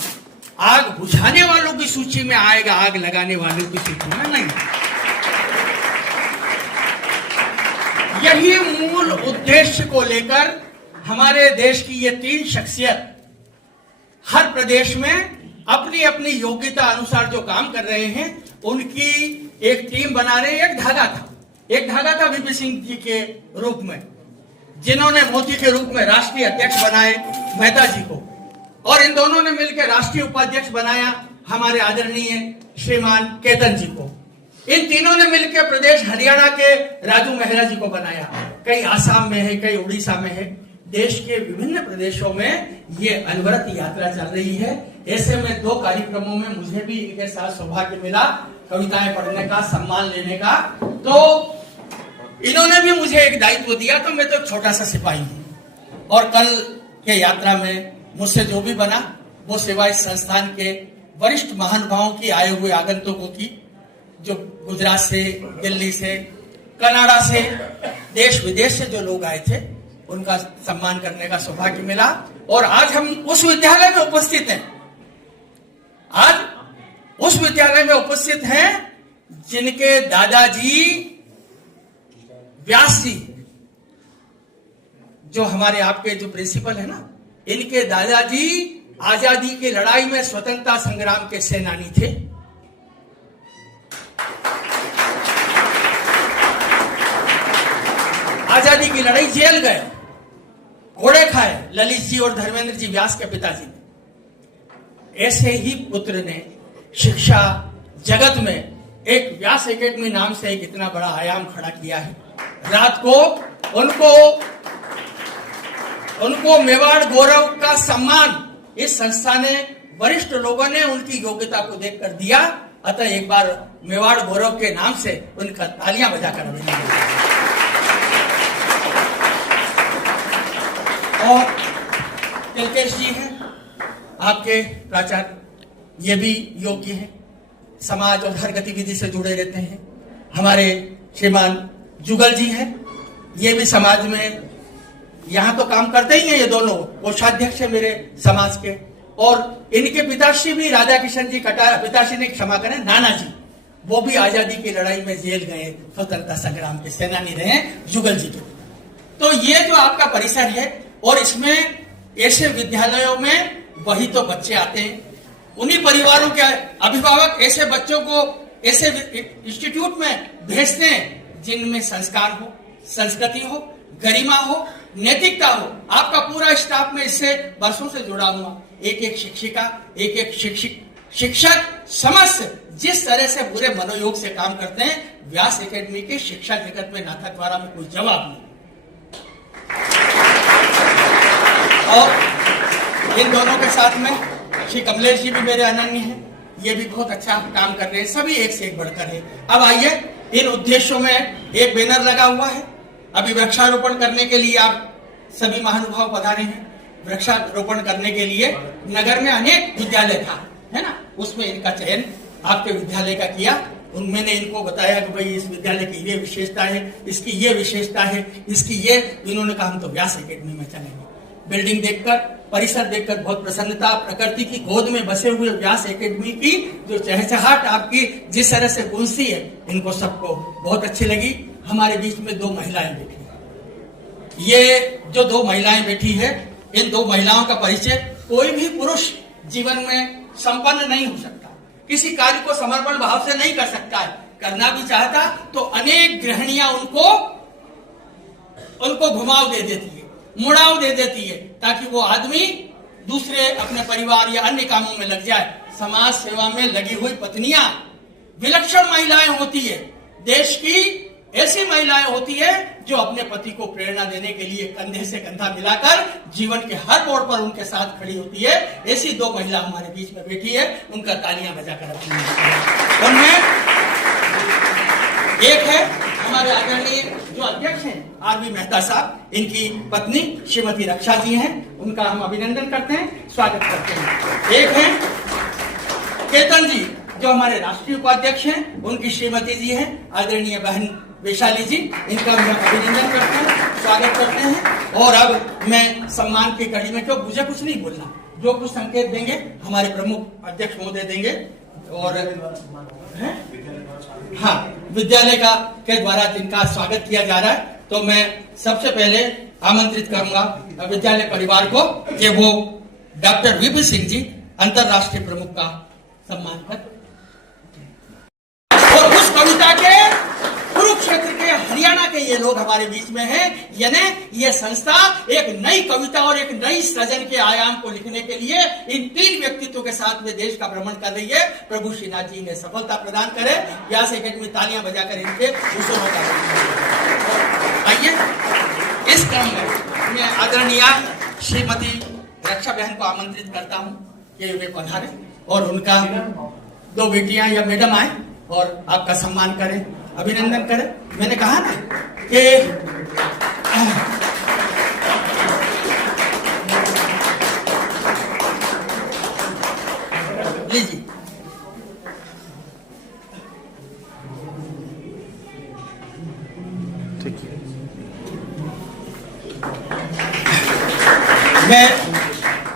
आग बुझाने वालों की सूची में आएगा, आग लगाने वालों की सूची में नहीं। यही मूल उद्देश्य को लेकर हमारे देश की ये तीन शख्सियत हर प्रदेश में अपनी अपनी योग्यता अनुसार जो काम कर रहे हैं, उनकी एक टीम बना रहे। एक धागा था वीपी सिंह जी के रूप में, जिन्होंने मोदी के रूप में राष्ट्रीय अध्यक्ष बनाए मेहता जी को, और इन दोनों ने मिलकर राष्ट्रीय उपाध्यक्ष बनाया हमारे आदरणीय श्रीमान केतन जी को। इन तीनों ने मिलकर प्रदेश हरियाणा के राजू मेहरा जी को बनाया। कई आसाम में है, कई उड़ीसा में है, देश के विभिन्न प्रदेशों में ये अनवरत यात्रा चल रही है। ऐसे में 2 कार्यक्रमों में मुझे भी इनके साथ सौभाग्य मिला, कविताएं पढ़ने का, सम्मान लेने का। तो इन्होंने भी मुझे एक दायित्व दिया, तो मैं तो छोटा सा सिपाही हूं। और कल के यात्रा में मुझसे जो भी बना वो सिवाय संस्थान के वरिष्ठ महानुभावों की, आए हुए आगंतुकों की, जो गुजरात से, दिल्ली से, कनाडा से, देश विदेश से जो लोग आए थे, उनका सम्मान करने का सौभाग्य मिला। और आज हम उस विद्यालय में उपस्थित हैं, आज उस विद्यालय में उपस्थित हैं जिनके दादाजी व्यास जी, जो हमारे आपके जो प्रिंसिपल है ना, इनके दादाजी आजादी की लड़ाई में, स्वतंत्रता संग्राम के सेनानी थे। आजादी की लड़ाई, जेल गए, घोड़े खाए, ललित जी और धर्मेंद्र जी व्यास के पिताजी ने। ऐसे ही पुत्र ने शिक्षा जगत में एक व्यास एकेडमी नाम से एक इतना बड़ा आयाम खड़ा किया है। रात को उनको मेवाड़ गौरव का सम्मान इस संस्था ने, वरिष्ठ लोगों ने उनकी योग्यता को देखकर दिया। अतः एक बार मेवाड़ गौरव के नाम से उनका तालियां बजाकर अभिनंदन। और तिलकेश जी हैं आपके प्राचार्य, ये भी योग्य हैं, समाज और हर गतिविधि से जुड़े रहते हैं। हमारे श्रीमान जुगल जी हैं, ये भी समाज में यहाँ तो काम करते ही हैं। ये दोनों कोषाध्यक्ष है मेरे समाज के। और इनके पिताश्री भी, राधा किशन जी कटार, पिताश्री ने क्षमा करें, नाना जी, वो भी आजादी की लड़ाई में जेल गए, स्वतंत्रता संग्राम के सेनानी रहे, जुगल जी के। तो ये जो आपका परिसर है, और इसमें ऐसे विद्यालयों में वही तो बच्चे आते हैं, उन्हीं परिवारों के अभिभावक ऐसे बच्चों को ऐसे इंस्टीट्यूट में भेजते हैं जिनमें संस्कार हो, संस्कृति हो, गरिमा हो, नैतिकता हो। आपका पूरा स्टाफ में इससे वर्षों से जुड़ा हुआ, एक एक शिक्षिका, एक एक शिक्षक, समस्त जिस तरह से पूरे मनोयोग से काम करते हैं, व्यास एकेडमी के शिक्षा जगत में नाथद्वारा में कोई जवाब नहीं। और इन दोनों के साथ में श्री कमलेश जी भी मेरे अनन्य हैं, ये भी बहुत अच्छा काम कर रहे हैं, सभी एक से एक बढ़कर है। अब आइए, इन उद्देश्यों में एक बैनर लगा हुआ है, अभी वृक्षारोपण करने के लिए आप सभी महानुभाव पधारे हैं। वृक्षारोपण करने के लिए नगर में अनेक विद्यालय था, है ना, उसमें इनका चयन आपके विद्यालय का किया। मैंने इनको बताया कि भाई इस विद्यालय की ये विशेषता है, इसकी ये विशेषता है, इसकी ये, इन्होंने कहा हम तो व्यास एकेडमी में चलेंगे। बिल्डिंग देखकर, परिसर देखकर बहुत प्रसन्नता, प्रकृति की गोद में बसे हुए व्यास एकेडमी की जो चहचहाट आपकी जिस तरह से गूंजती है, इनको सबको बहुत अच्छी लगी। हमारे बीच में 2 महिलाएं बैठी हैं। ये जो 2 महिलाएं बैठी है, इन 2 महिलाओं का परिचय कोई भी पुरुष जीवन में संपन्न नहीं हो सकता, किसी कार्य को समर्पण भाव से नहीं कर सकता है। करना भी चाहता तो अनेक गृहिणियां उनको घुमाव दे देती है, मुड़ाव दे देती है, ताकि वो आदमी दूसरे अपने परिवार या अन्य कामों में लग जाए। समाज सेवा में लगी हुई पत्नियां विलक्षण महिलाएं होती है, देश की ऐसी महिलाएं होती है जो अपने पति को प्रेरणा देने के लिए कंधे से कंधा मिलाकर जीवन के हर मोड़ पर उनके साथ खड़ी होती है। ऐसी 2 महिला हमारे बीच में बैठी है, उनका तालियां बजाकर अपनी। उनमें एक है हमारे आदरणीय जो अध्यक्ष हैं आरबी मेहता साहब, इनकी पत्नी श्रीमती रक्षा जी हैं, उनका हम अभिनंदन करते हैं, स्वागत करते हैं। एक है केतन जी जो हमारे राष्ट्रीय उपाध्यक्ष हैं, उनकी श्रीमती जी हैं आदरणीय बहन वैशाली जी, इनका हम अभिनंदन करते हैं, स्वागत करते हैं। और अब मैं सम्मान की कड़ी में, क्यों मुझे कुछ नहीं बोलना, जो कुछ संकेत देंगे हमारे प्रमुख अध्यक्ष महोदय देंगे। और हाँ, विद्यालय के द्वारा जिनका स्वागत किया जा रहा है, तो मैं सबसे पहले आमंत्रित करूंगा विद्यालय परिवार को कि वो डॉक्टर वीपी सिंह जी अंतर्राष्ट्रीय प्रमुख का सम्मान कर, और उस कविता के कुरुक्षेत्र के हरियाणा के ये लोग हमारे बीच में हैं। यानी ये संस्था एक नई कविता और एक नई सृजन के आयाम को लिखने के लिए इन 3 व्यक्तित्वों के साथ में देश का भ्रमण कर रही है। प्रभु श्रीनाथ जी ने सफलता प्रदान करे। व्यास एकेडमी तालियां बजाकर इनके उसूलों का आइए। इस क्रम में मैं आदरणीय श्रीमती रक्षा बहन को आमंत्रित करता हूँ कि वे पधारे और उनका 2 बेटियां या मैडम आए और आपका सम्मान करें, अभिनंदन करें। मैंने कहा ना कि लीजिए, मैं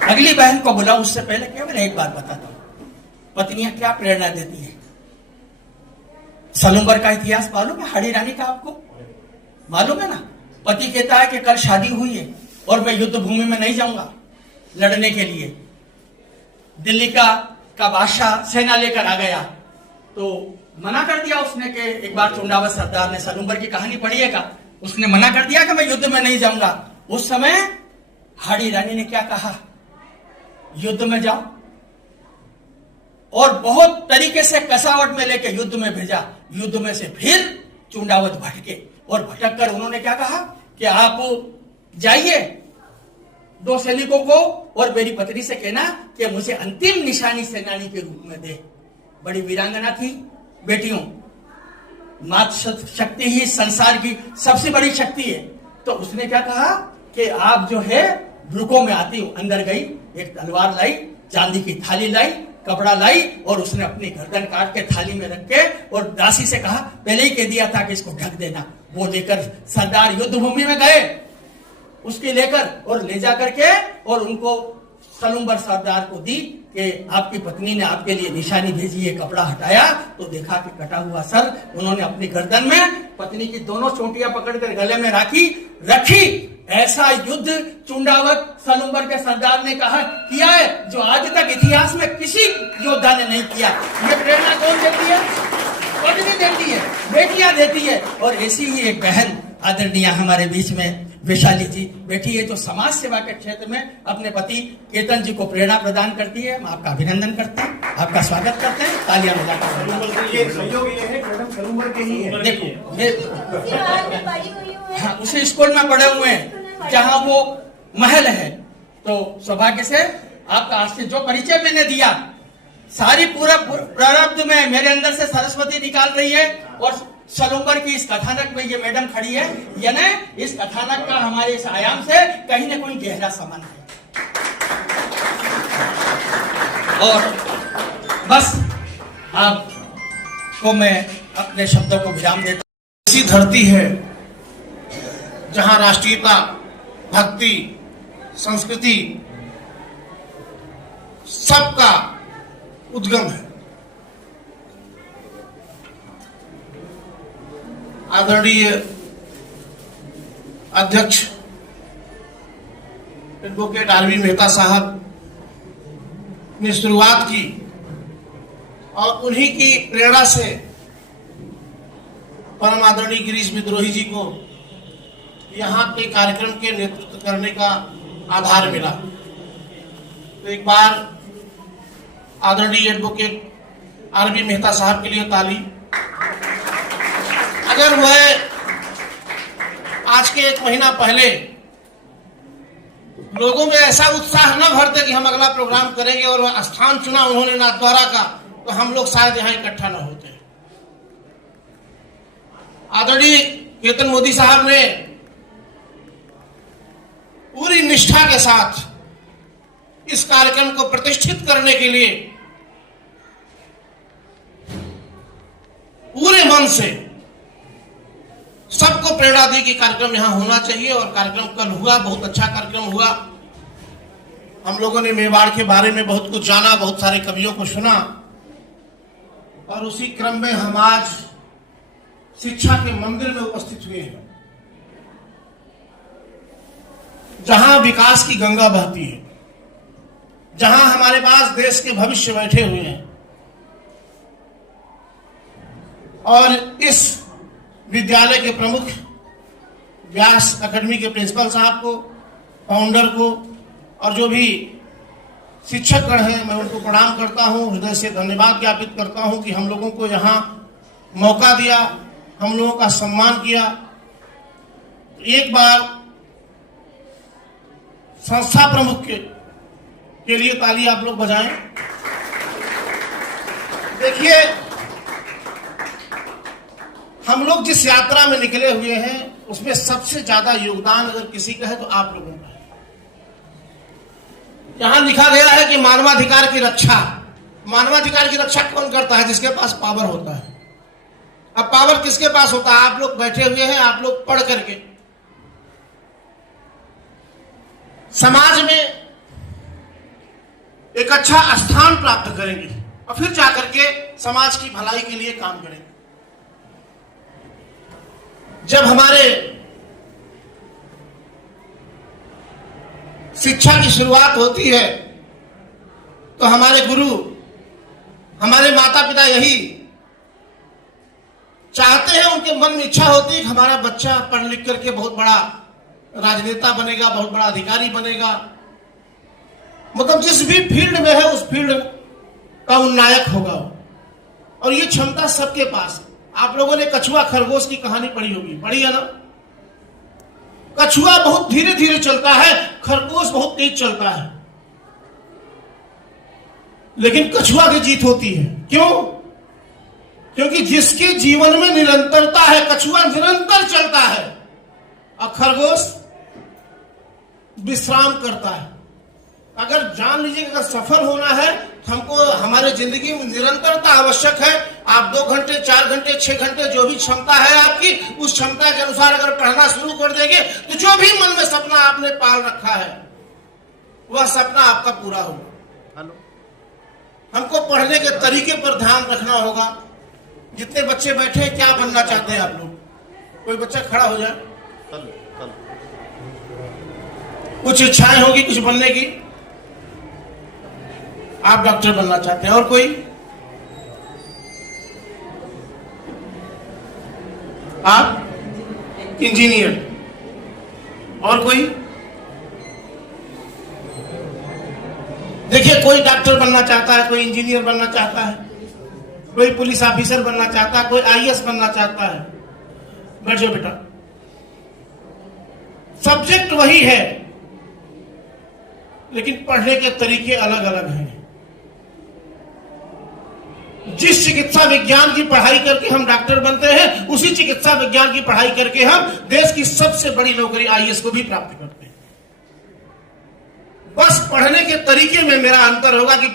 अगली बहन को बुलाऊं उससे पहले केवल एक बात बताता हूं, पत्नियां क्या प्रेरणा देती है। सलूंबर का इतिहास मालूम है? हाड़ी रानी का आपको मालूम है ना? पति कहता है कि कल शादी हुई है और मैं युद्ध भूमि में नहीं जाऊंगा लड़ने के लिए। दिल्ली का बादशाह सेना लेकर आ गया तो मना कर दिया उसने कि एक बार चुंडावत सरदार ने, सलूंबर की कहानी पढ़िएगा, उसने मना कर दिया कि मैं युद्ध में नहीं जाऊंगा। उस समय हाड़ी रानी ने क्या कहा? युद्ध में जाओ, और बहुत तरीके से कसावट में लेके युद्ध में भेजा। युद्ध में से फिर चुंडावत भटके और भटक कर उन्होंने क्या कहा कि आप जाइए 2 सैनिकों को और मेरी पत्नी से कहना कि मुझे अंतिम निशानी सेनानी के रूप में दे। बड़ी वीरांगना थी। बेटियों, मातृ शक्ति ही संसार की सबसे बड़ी शक्ति है। तो उसने क्या कहा कि आप जो है रुको में आती हूं। अंदर गई, एक तलवार लाई, चांदी की थाली लाई, कपड़ा लाई और उसने अपनी गर्दन काट के थाली में रख के और दासी से कहा, पहले ही कह दिया था कि इसको ढक देना। वो लेकर सरदार युद्ध भूमि में गए, उसके लेकर और ले जा करके और उनको सलूंबर सरदार को दी कि आपकी पत्नी ने आपके लिए निशानी भेजी है। कपड़ा हटाया तो देखा कि कटा हुआ सर। उन्होंने अपनी गर्दन में पत्नी की दोनों चोटियां पकड़कर गले में रखी। ऐसा युद्ध चुंडावत सलूंबर के सरदार ने किया है जो आज तक इतिहास में किसी योद्धा ने नहीं किया। ये प्रेरणा कौन देती है? पत्नी देती है, बेटियां देती है। और ऐसी ही एक बहन आदरणीय हमारे बीच में वैशाली जी बैठी है जो समाज सेवा के क्षेत्र में अपने पति केतन जी को प्रेरणा प्रदान करती है। हम आपका अभिनंदन करते हैं, आपका स्वागत करते हैं, तालियां बजाकर। सलूंबर के ही है। देखो हाँ, उसी स्कूल में पढ़े हुए हैं जहाँ वो महल है। तो सौभाग्य से आपका आज से जो परिचय मैंने दिया, सारी पूरा प्रारब्ध में मेरे अंदर से सरस्वती निकाल रही है। और सलूंबर की इस कथानक में ये मैडम खड़ी है, यानी इस कथानक का हमारे इस आयाम से कहीं ना कहीं गहरा संबंध है। और बस आपको मैं अपने शब्दों को विराम देता हूं। ऐसी धरती है जहां राष्ट्रीयता, भक्ति, संस्कृति सबका उद्गम है। आदरणीय अध्यक्ष एडवोकेट आर.वी. मेहता साहब ने शुरुआत की और उन्हीं की प्रेरणा से परम आदरणीय गिरीश विद्रोही जी को यहाँ के कार्यक्रम के नेतृत्व करने का आधार मिला। तो एक बार आदरणीय एडवोकेट आर.वी. मेहता साहब के लिए ताली। अगर वह आज के 1 महीना पहले लोगों में ऐसा उत्साह न भरते कि हम अगला प्रोग्राम करेंगे और वह स्थान चुना उन्होंने नाथद्वारा का, तो हम लोग शायद यहाँ इकट्ठा न होते। आदरणीय केतन मोदी साहब ने पूरी निष्ठा के साथ इस कार्यक्रम को प्रतिष्ठित करने के लिए पूरे मन से सबको प्रेरणा दी कि कार्यक्रम यहां होना चाहिए। और कार्यक्रम कल हुआ, बहुत अच्छा कार्यक्रम हुआ। हम लोगों ने मेवाड़ के बारे में बहुत कुछ जाना, बहुत सारे कवियों को सुना और उसी क्रम में हम आज शिक्षा के मंदिर में उपस्थित हुए हैं, जहां विकास की गंगा बहती है, जहां हमारे पास देश के भविष्य बैठे हुए हैं। और इस विद्यालय के प्रमुख व्यास अकेडमी के प्रिंसिपल साहब को, फाउंडर को और जो भी शिक्षकगण हैं, मैं उनको प्रणाम करता हूं, हृदय से धन्यवाद ज्ञापित करता हूं कि हम लोगों को यहाँ मौका दिया, हम लोगों का सम्मान किया। एक बार संस्था प्रमुख के लिए ताली आप लोग बजाएं। देखिए, हम लोग जिस यात्रा में निकले हुए हैं उसमें सबसे ज्यादा योगदान अगर किसी का है तो आप लोगों का है। यहां लिखा गया है कि मानवाधिकार की रक्षा। मानवाधिकार की रक्षा कौन करता है? जिसके पास पावर होता है। अब पावर किसके पास होता है? आप लोग बैठे हुए हैं, आप लोग पढ़ करके समाज में एक अच्छा स्थान प्राप्त करेंगे और फिर जाकर के समाज की भलाई के लिए काम करेंगे। जब हमारे शिक्षा की शुरुआत होती है तो हमारे गुरु, हमारे माता पिता यही चाहते हैं, उनके मन में इच्छा होती है कि हमारा बच्चा पढ़ लिख करके बहुत बड़ा राजनेता बनेगा, बहुत बड़ा अधिकारी बनेगा। मतलब जिस भी फील्ड में है उस फील्ड का उन्नायक होगा और ये क्षमता सबके पास है। आप लोगों ने कछुआ खरगोश की कहानी पढ़ी होगी, पढ़ी है ना? कछुआ बहुत धीरे धीरे चलता है, खरगोश बहुत तेज चलता है, लेकिन कछुआ की जीत होती है। क्यों? क्योंकि जिसके जीवन में निरंतरता है, कछुआ निरंतर चलता है और खरगोश विश्राम करता है। अगर जान लीजिए अगर सफल होना है तो हमको हमारे जिंदगी में निरंतरता आवश्यक है। आप 2 घंटे, 4 घंटे, 6 घंटे जो भी क्षमता है आपकी, उस क्षमता के अनुसार अगर पढ़ना शुरू कर देंगे तो जो भी मन में सपना आपने पाल रखा है वह सपना आपका पूरा होगा। हमको पढ़ने के तरीके पर ध्यान रखना होगा। जितने बच्चे बैठे हैं, क्या बनना चाहते हैं आप लोग? कोई बच्चा खड़ा हो जाए। कुछ इच्छाएं होगी कुछ बनने की। आप डॉक्टर बनना चाहते हैं, और कोई? आप इंजीनियर, और कोई? देखिए, कोई डॉक्टर बनना चाहता है, कोई इंजीनियर बनना चाहता है, कोई पुलिस ऑफिसर बनना चाहता है, कोई आईएएस बनना चाहता है। बैठ जाओ बेटा। सब्जेक्ट वही है लेकिन पढ़ने के तरीके अलग अलग हैं। जिस चिकित्सा विज्ञान की पढ़ाई करके हम डॉक्टर बनते हैं, उसी चिकित्सा विज्ञान की पढ़ाई करके हम देश की सबसे बड़ी नौकरी आईएएस को भी प्राप्त करते हैं। बस पढ़ने के तरीके में मेरा अंतर होगा कि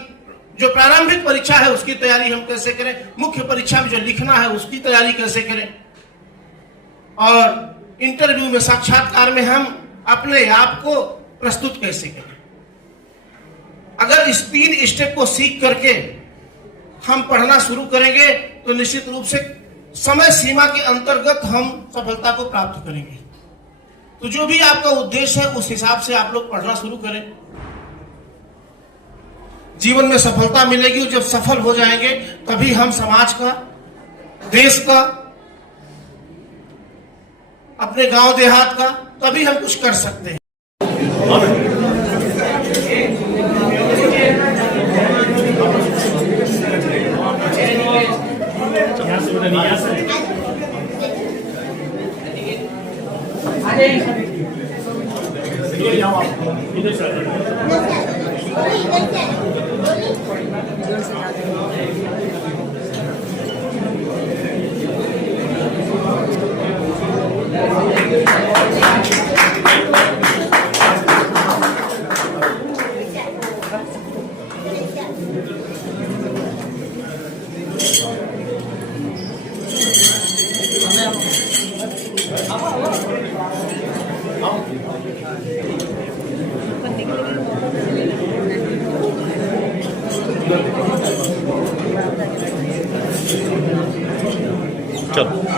जो प्रारंभिक परीक्षा है उसकी तैयारी हम कैसे करें, मुख्य परीक्षा में जो लिखना है उसकी तैयारी कैसे करें, और इंटरव्यू में, साक्षात्कार में हम अपने आप को प्रस्तुत कैसे करें। अगर इस 3 स्टेप को सीख करके हम पढ़ना शुरू करेंगे तो निश्चित रूप से समय सीमा के अंतर्गत हम सफलता को प्राप्त करेंगे। तो जो भी आपका उद्देश्य है उस हिसाब से आप लोग पढ़ना शुरू करें। जीवन में सफलता मिलेगी और जब सफल हो जाएंगे तभी हम समाज का, देश का, अपने गांव देहात का, तभी हम कुछ कर सकते हैं।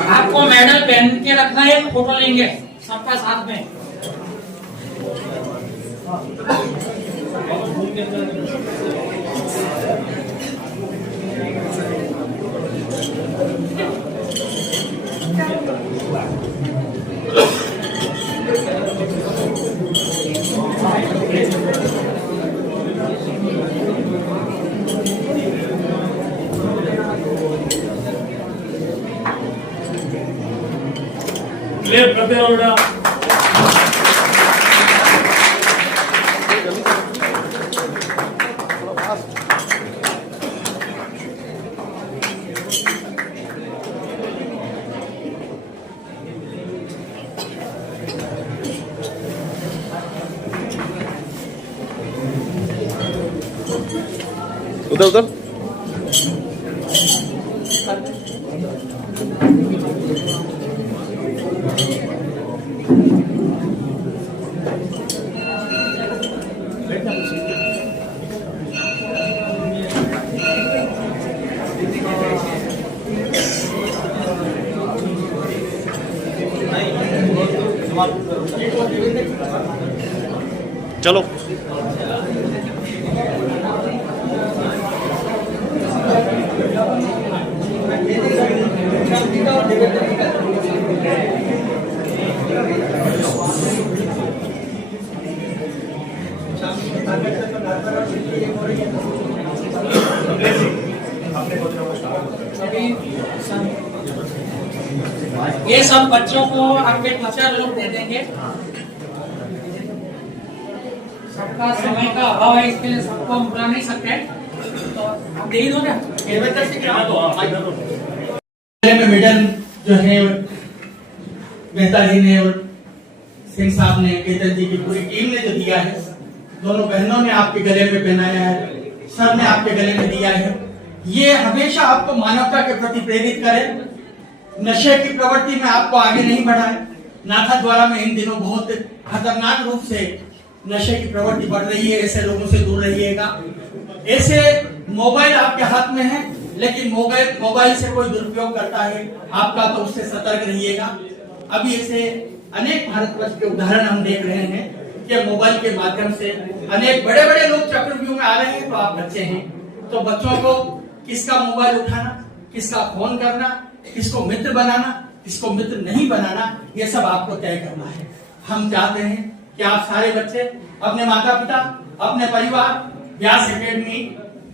आपको मेडल पहन के रखना है, फोटो लेंगे सबका साथ में। उधर उधर चलो। ये सब बच्चों को आपके टीचर लोग दे देंगे। सबका समय का अभाव है, इसके लिए सबको हम बुला नहीं सकते, तो आप दे ही दो ना। मेडल जो है मेहता जी ने और सिंह साहब ने, केतन जी की पूरी टीम ने जो दिया है, दोनों बहनों ने आपके गले में पहनाया है, सर ने आपके गले में दिया है, ये हमेशा आपको मानवता के प्रति प्रेरित करे, नशे की प्रवृत्ति में आपको आगे नहीं बढ़ाए। नाथद्वारा में इन दिनों बहुत खतरनाक रूप से नशे की प्रवृत्ति बढ़ रही है, ऐसे लोगों से दूर रहिएगा। ऐसे मोबाइल आपके हाथ में है, लेकिन मोबाइल से कोई दुरुपयोग करता है आपका, तो उससे सतर्क रहिएगा। अभी ऐसे अनेक भारतवर्ष के उदाहरण हम देख रहे हैं कि मोबाइल के माध्यम से अनेक बड़े बड़े लोग चक्रव्यूह में आ रहे हैं, तो आप बच्चे हैं, तो बच्चों को किसका मोबाइल उठाना, किसका फोन करना, किसको मित्र बनाना, किसको मित्र नहीं बनाना, ये सब आपको तय करना है। हम चाहते हैं कि आप सारे बच्चे अपने माता पिता, अपने परिवार, व्यास एकेडमी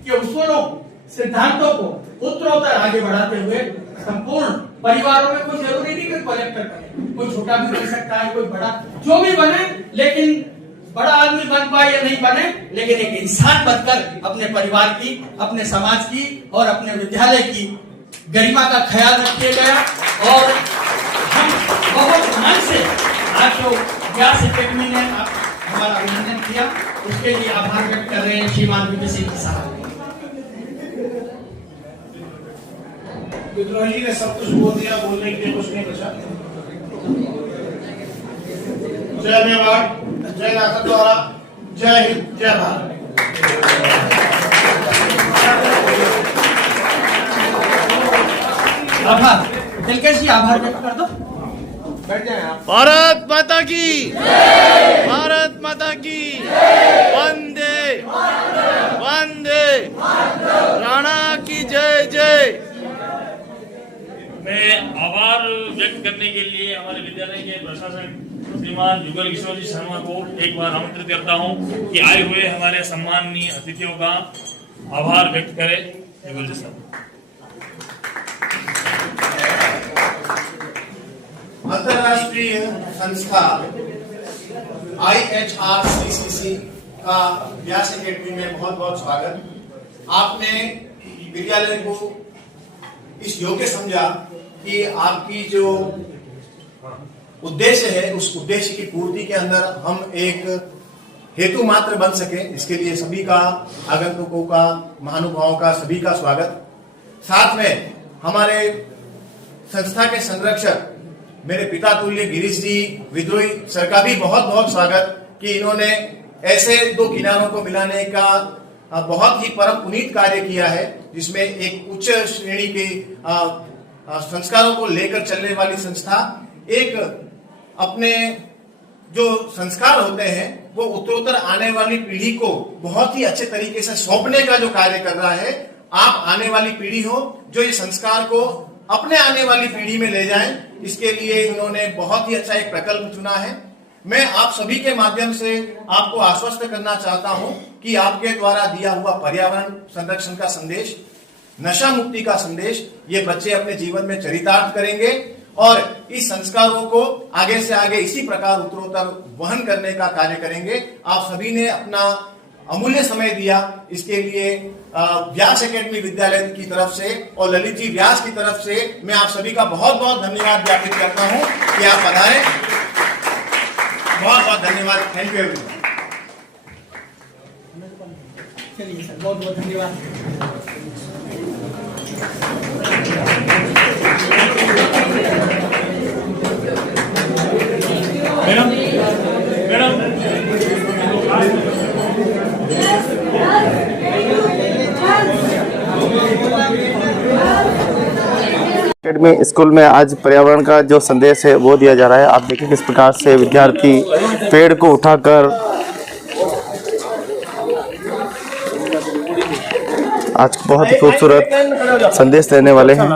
के उसूलों, सिद्धांतों को उत्तरोत्तर आगे बढ़ाते हुए संपूर्ण परिवारों में, कोई जरूरी नहीं कि कलेक्टर बने, कोई छोटा भी बन सकता है, कोई बड़ा, जो भी बने, लेकिन बड़ा आदमी बन पाए या नहीं बने, लेकिन एक इंसान बनकर अपने परिवार की, अपने समाज की और अपने विद्यालय की गरिमा का ख्याल रखिएगा। और हम बहुत ध्यान से आज जो व्यास एकेडमी ने हमारा अभिनंदन किया, उसके लिए आभार व्यक्त कर रहे हैं श्रीमान विजय सिंह साहब। विद्रोही ने सब कुछ बोल दिया, बोलने के लिए कुछ नहीं बचा। जय मेवाड़, जय नाथ द्वारा, जय हिंद, जय भारत। आभार, दिलकश जी आभार व्यक्त कर दो। बैठ जाए आप। भारत माता की, भारत माता की, वंदे वंदे, राणा की जय जय। मैं आभार व्यक्त करने के लिए हमारे विद्यालय के प्रशासक श्रीमान युगल किशोर जी शर्मा को एक बार आमंत्रित करता हूं कि आए हुए हमारे सम्माननीय अतिथियों का आभार व्यक्त करें। युगल जी साहब। अंतर्राष्ट्रीय संस्था IHRCCC का व्यास एकेडमी में बहुत बहुत स्वागत। आपने विद्यालय को इस योग्य समझा कि आपकी जो उद्देश्य है उस उद्देश्य की पूर्ति के अंदर हम एक हेतु मात्र बन सके, इसके लिए सभी का, आगंतुकों का, महानुभावों का, सभी का स्वागत। साथ में हमारे संस्था के संरक्षक मेरे पिता तुल्य गिरीश जी विद्रोही सर का भी बहुत बहुत स्वागत कि इन्होंने ऐसे दो किनारों को मिलाने का बहुत ही परम पुनीत कार्य किया है, जिसमें एक उच्च श्रेणी के संस्कारों को लेकर चलने वाली संस्था एक अपने जो संस्कार होते हैं वो उत्तरोत्तर आने वाली पीढ़ी को बहुत ही अच्छे तरीके से सौंपने का जो कार्य कर रहा है। आप आने वाली पीढ़ी हो जो ये संस्कार को अपने आने वाली पीढ़ी में ले जाएं, इसके लिए इन्होंने बहुत ही अच्छा एक प्रकल्प चुना है। मैं आप सभी के माध्यम से आपको आश्वस्त करना चाहता हूं कि आपके द्वारा दिया हुआ पर्यावरण संरक्षण का संदेश, नशा मुक्ति का संदेश, ये बच्चे अपने जीवन में चरितार्थ करेंगे और इस संस्कारों को आगे से आगे इसी प्रकार उत्तरोत्तर वहन करने का कार्य करेंगे। आप सभी ने अपना अमूल्य समय दिया, इसके लिए व्यास एकेडमी विद्यालय की तरफ से और ललित जी व्यास की तरफ से मैं आप सभी का बहुत बहुत धन्यवाद ज्ञापित करता हूं कि आप पधारे। बहुत बहुत धन्यवाद। Thank you everyone. चलिए सर, बहुत बहुत धन्यवाद। मैडम एकेडमी स्कूल में आज पर्यावरण का जो संदेश है वो दिया जा रहा है। आप देखिए किस प्रकार से विद्यार्थी पेड़ को उठाकर आज बहुत ही खूबसूरत संदेश देने वाले हैं।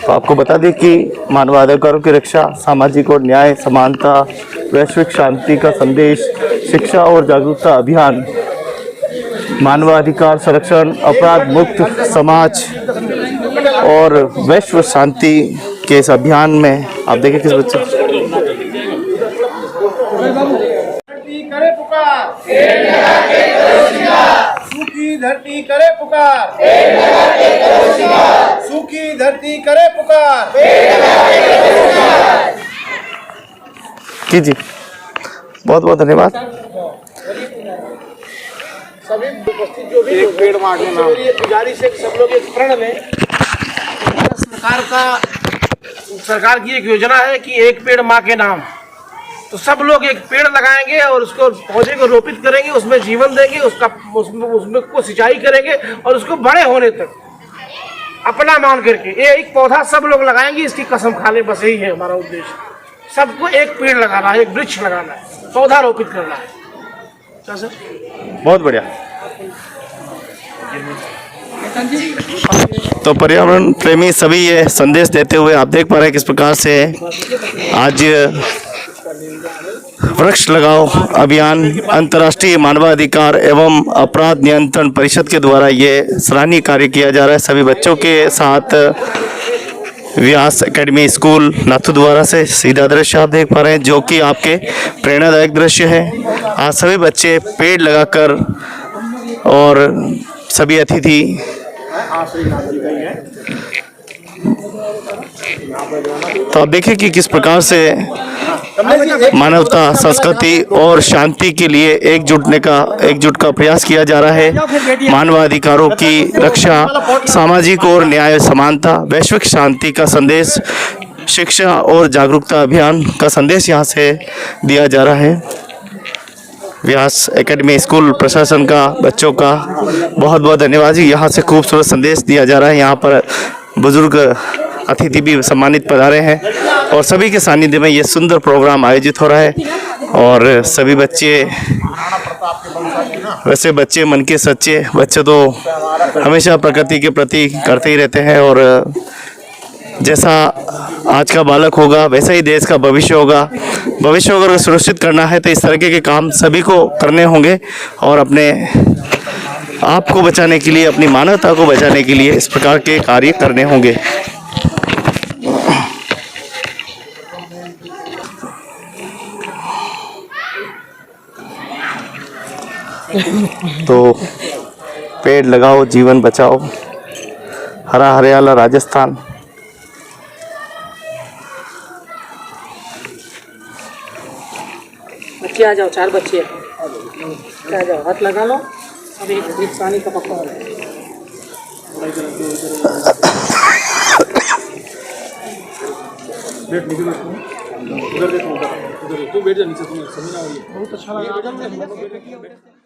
तो आपको बता दें कि मानवाधिकारों की रक्षा, सामाजिक और न्याय, समानता, वैश्विक शांति का संदेश, शिक्षा और जागरूकता अभियान, मानवाधिकार संरक्षण, अपराध मुक्त समाज और वैश्व शांति के इस अभियान में आप देखिए किस बच्चे करे पुकार, सूखी धरती करे पुकार, सूखी धरती करे पुकार। कीजिए। बहुत बहुत धन्यवाद। सभी उपस्थित जो भी एक पेड़ माँ के नाम गुजारिश है कि सब लोग एक प्रण लें। सरकार की एक योजना है कि एक पेड़ माँ के नाम, तो सब लोग एक पेड़ लगाएंगे और उसको पौधे को रोपित करेंगे, उसमें जीवन देंगे, उसमें को सिंचाई करेंगे और उसको बड़े होने तक अपना मान करके ये एक पौधा सब लोग लगाएंगे। इसकी कसम खा ले, बस यही है हमारा उद्देश्य। सबको एक पेड़ लगाना है, एक वृक्ष लगाना है, पौधा रोपित करना है। क्या सर? बहुत बढ़िया। तो पर्यावरण प्रेमी सभी ये संदेश देते हुए आप देख पा रहे हैं किस प्रकार से आज वृक्ष लगाओ अभियान अंतर्राष्ट्रीय मानवाधिकार एवं अपराध नियंत्रण परिषद के द्वारा ये सराहनीय कार्य किया जा रहा है। सभी बच्चों के साथ व्यास एकेडमी स्कूल नाथद्वारा से सीधा दृश्य आप देख पा रहे हैं, जो कि आपके प्रेरणादायक दृश्य है। आज सभी बच्चे पेड़ लगाकर और सभी अतिथि तो आप देखिए कि किस प्रकार से मानवता, संस्कृति और शांति के लिए एकजुट का प्रयास किया जा रहा है। मानवाधिकारों की रक्षा, सामाजिक और न्याय समानता, वैश्विक शांति का संदेश, शिक्षा और जागरूकता अभियान का संदेश यहाँ से दिया जा रहा है। व्यास एकेडमी स्कूल प्रशासन का, बच्चों का बहुत बहुत धन्यवाद जी। यहाँ से खूबसूरत संदेश दिया जा रहा है। यहाँ पर बुजुर्ग अतिथि भी सम्मानित पधारे हैं और सभी के सानिध्य में ये सुंदर प्रोग्राम आयोजित हो रहा है। और सभी बच्चे, वैसे बच्चे मन के सच्चे, बच्चे तो हमेशा प्रकृति के प्रति करते ही रहते हैं और जैसा आज का बालक होगा वैसा ही देश का भविष्य होगा। भविष्य अगर सुरक्षित करना है तो इस तरीके के काम सभी को करने होंगे और अपने आप को बचाने के लिए, अपनी मानवता को बचाने के लिए इस प्रकार के कार्य करने होंगे। तो पेड़ लगाओ, जीवन बचाओ, हरा हरियाला राजस्थान। बच्चे आ जाओ, 4 बच्चे आ जाओ, हाथ लगा लो। अब एक पानी का पक्का हो बहुत अच्छा लगा।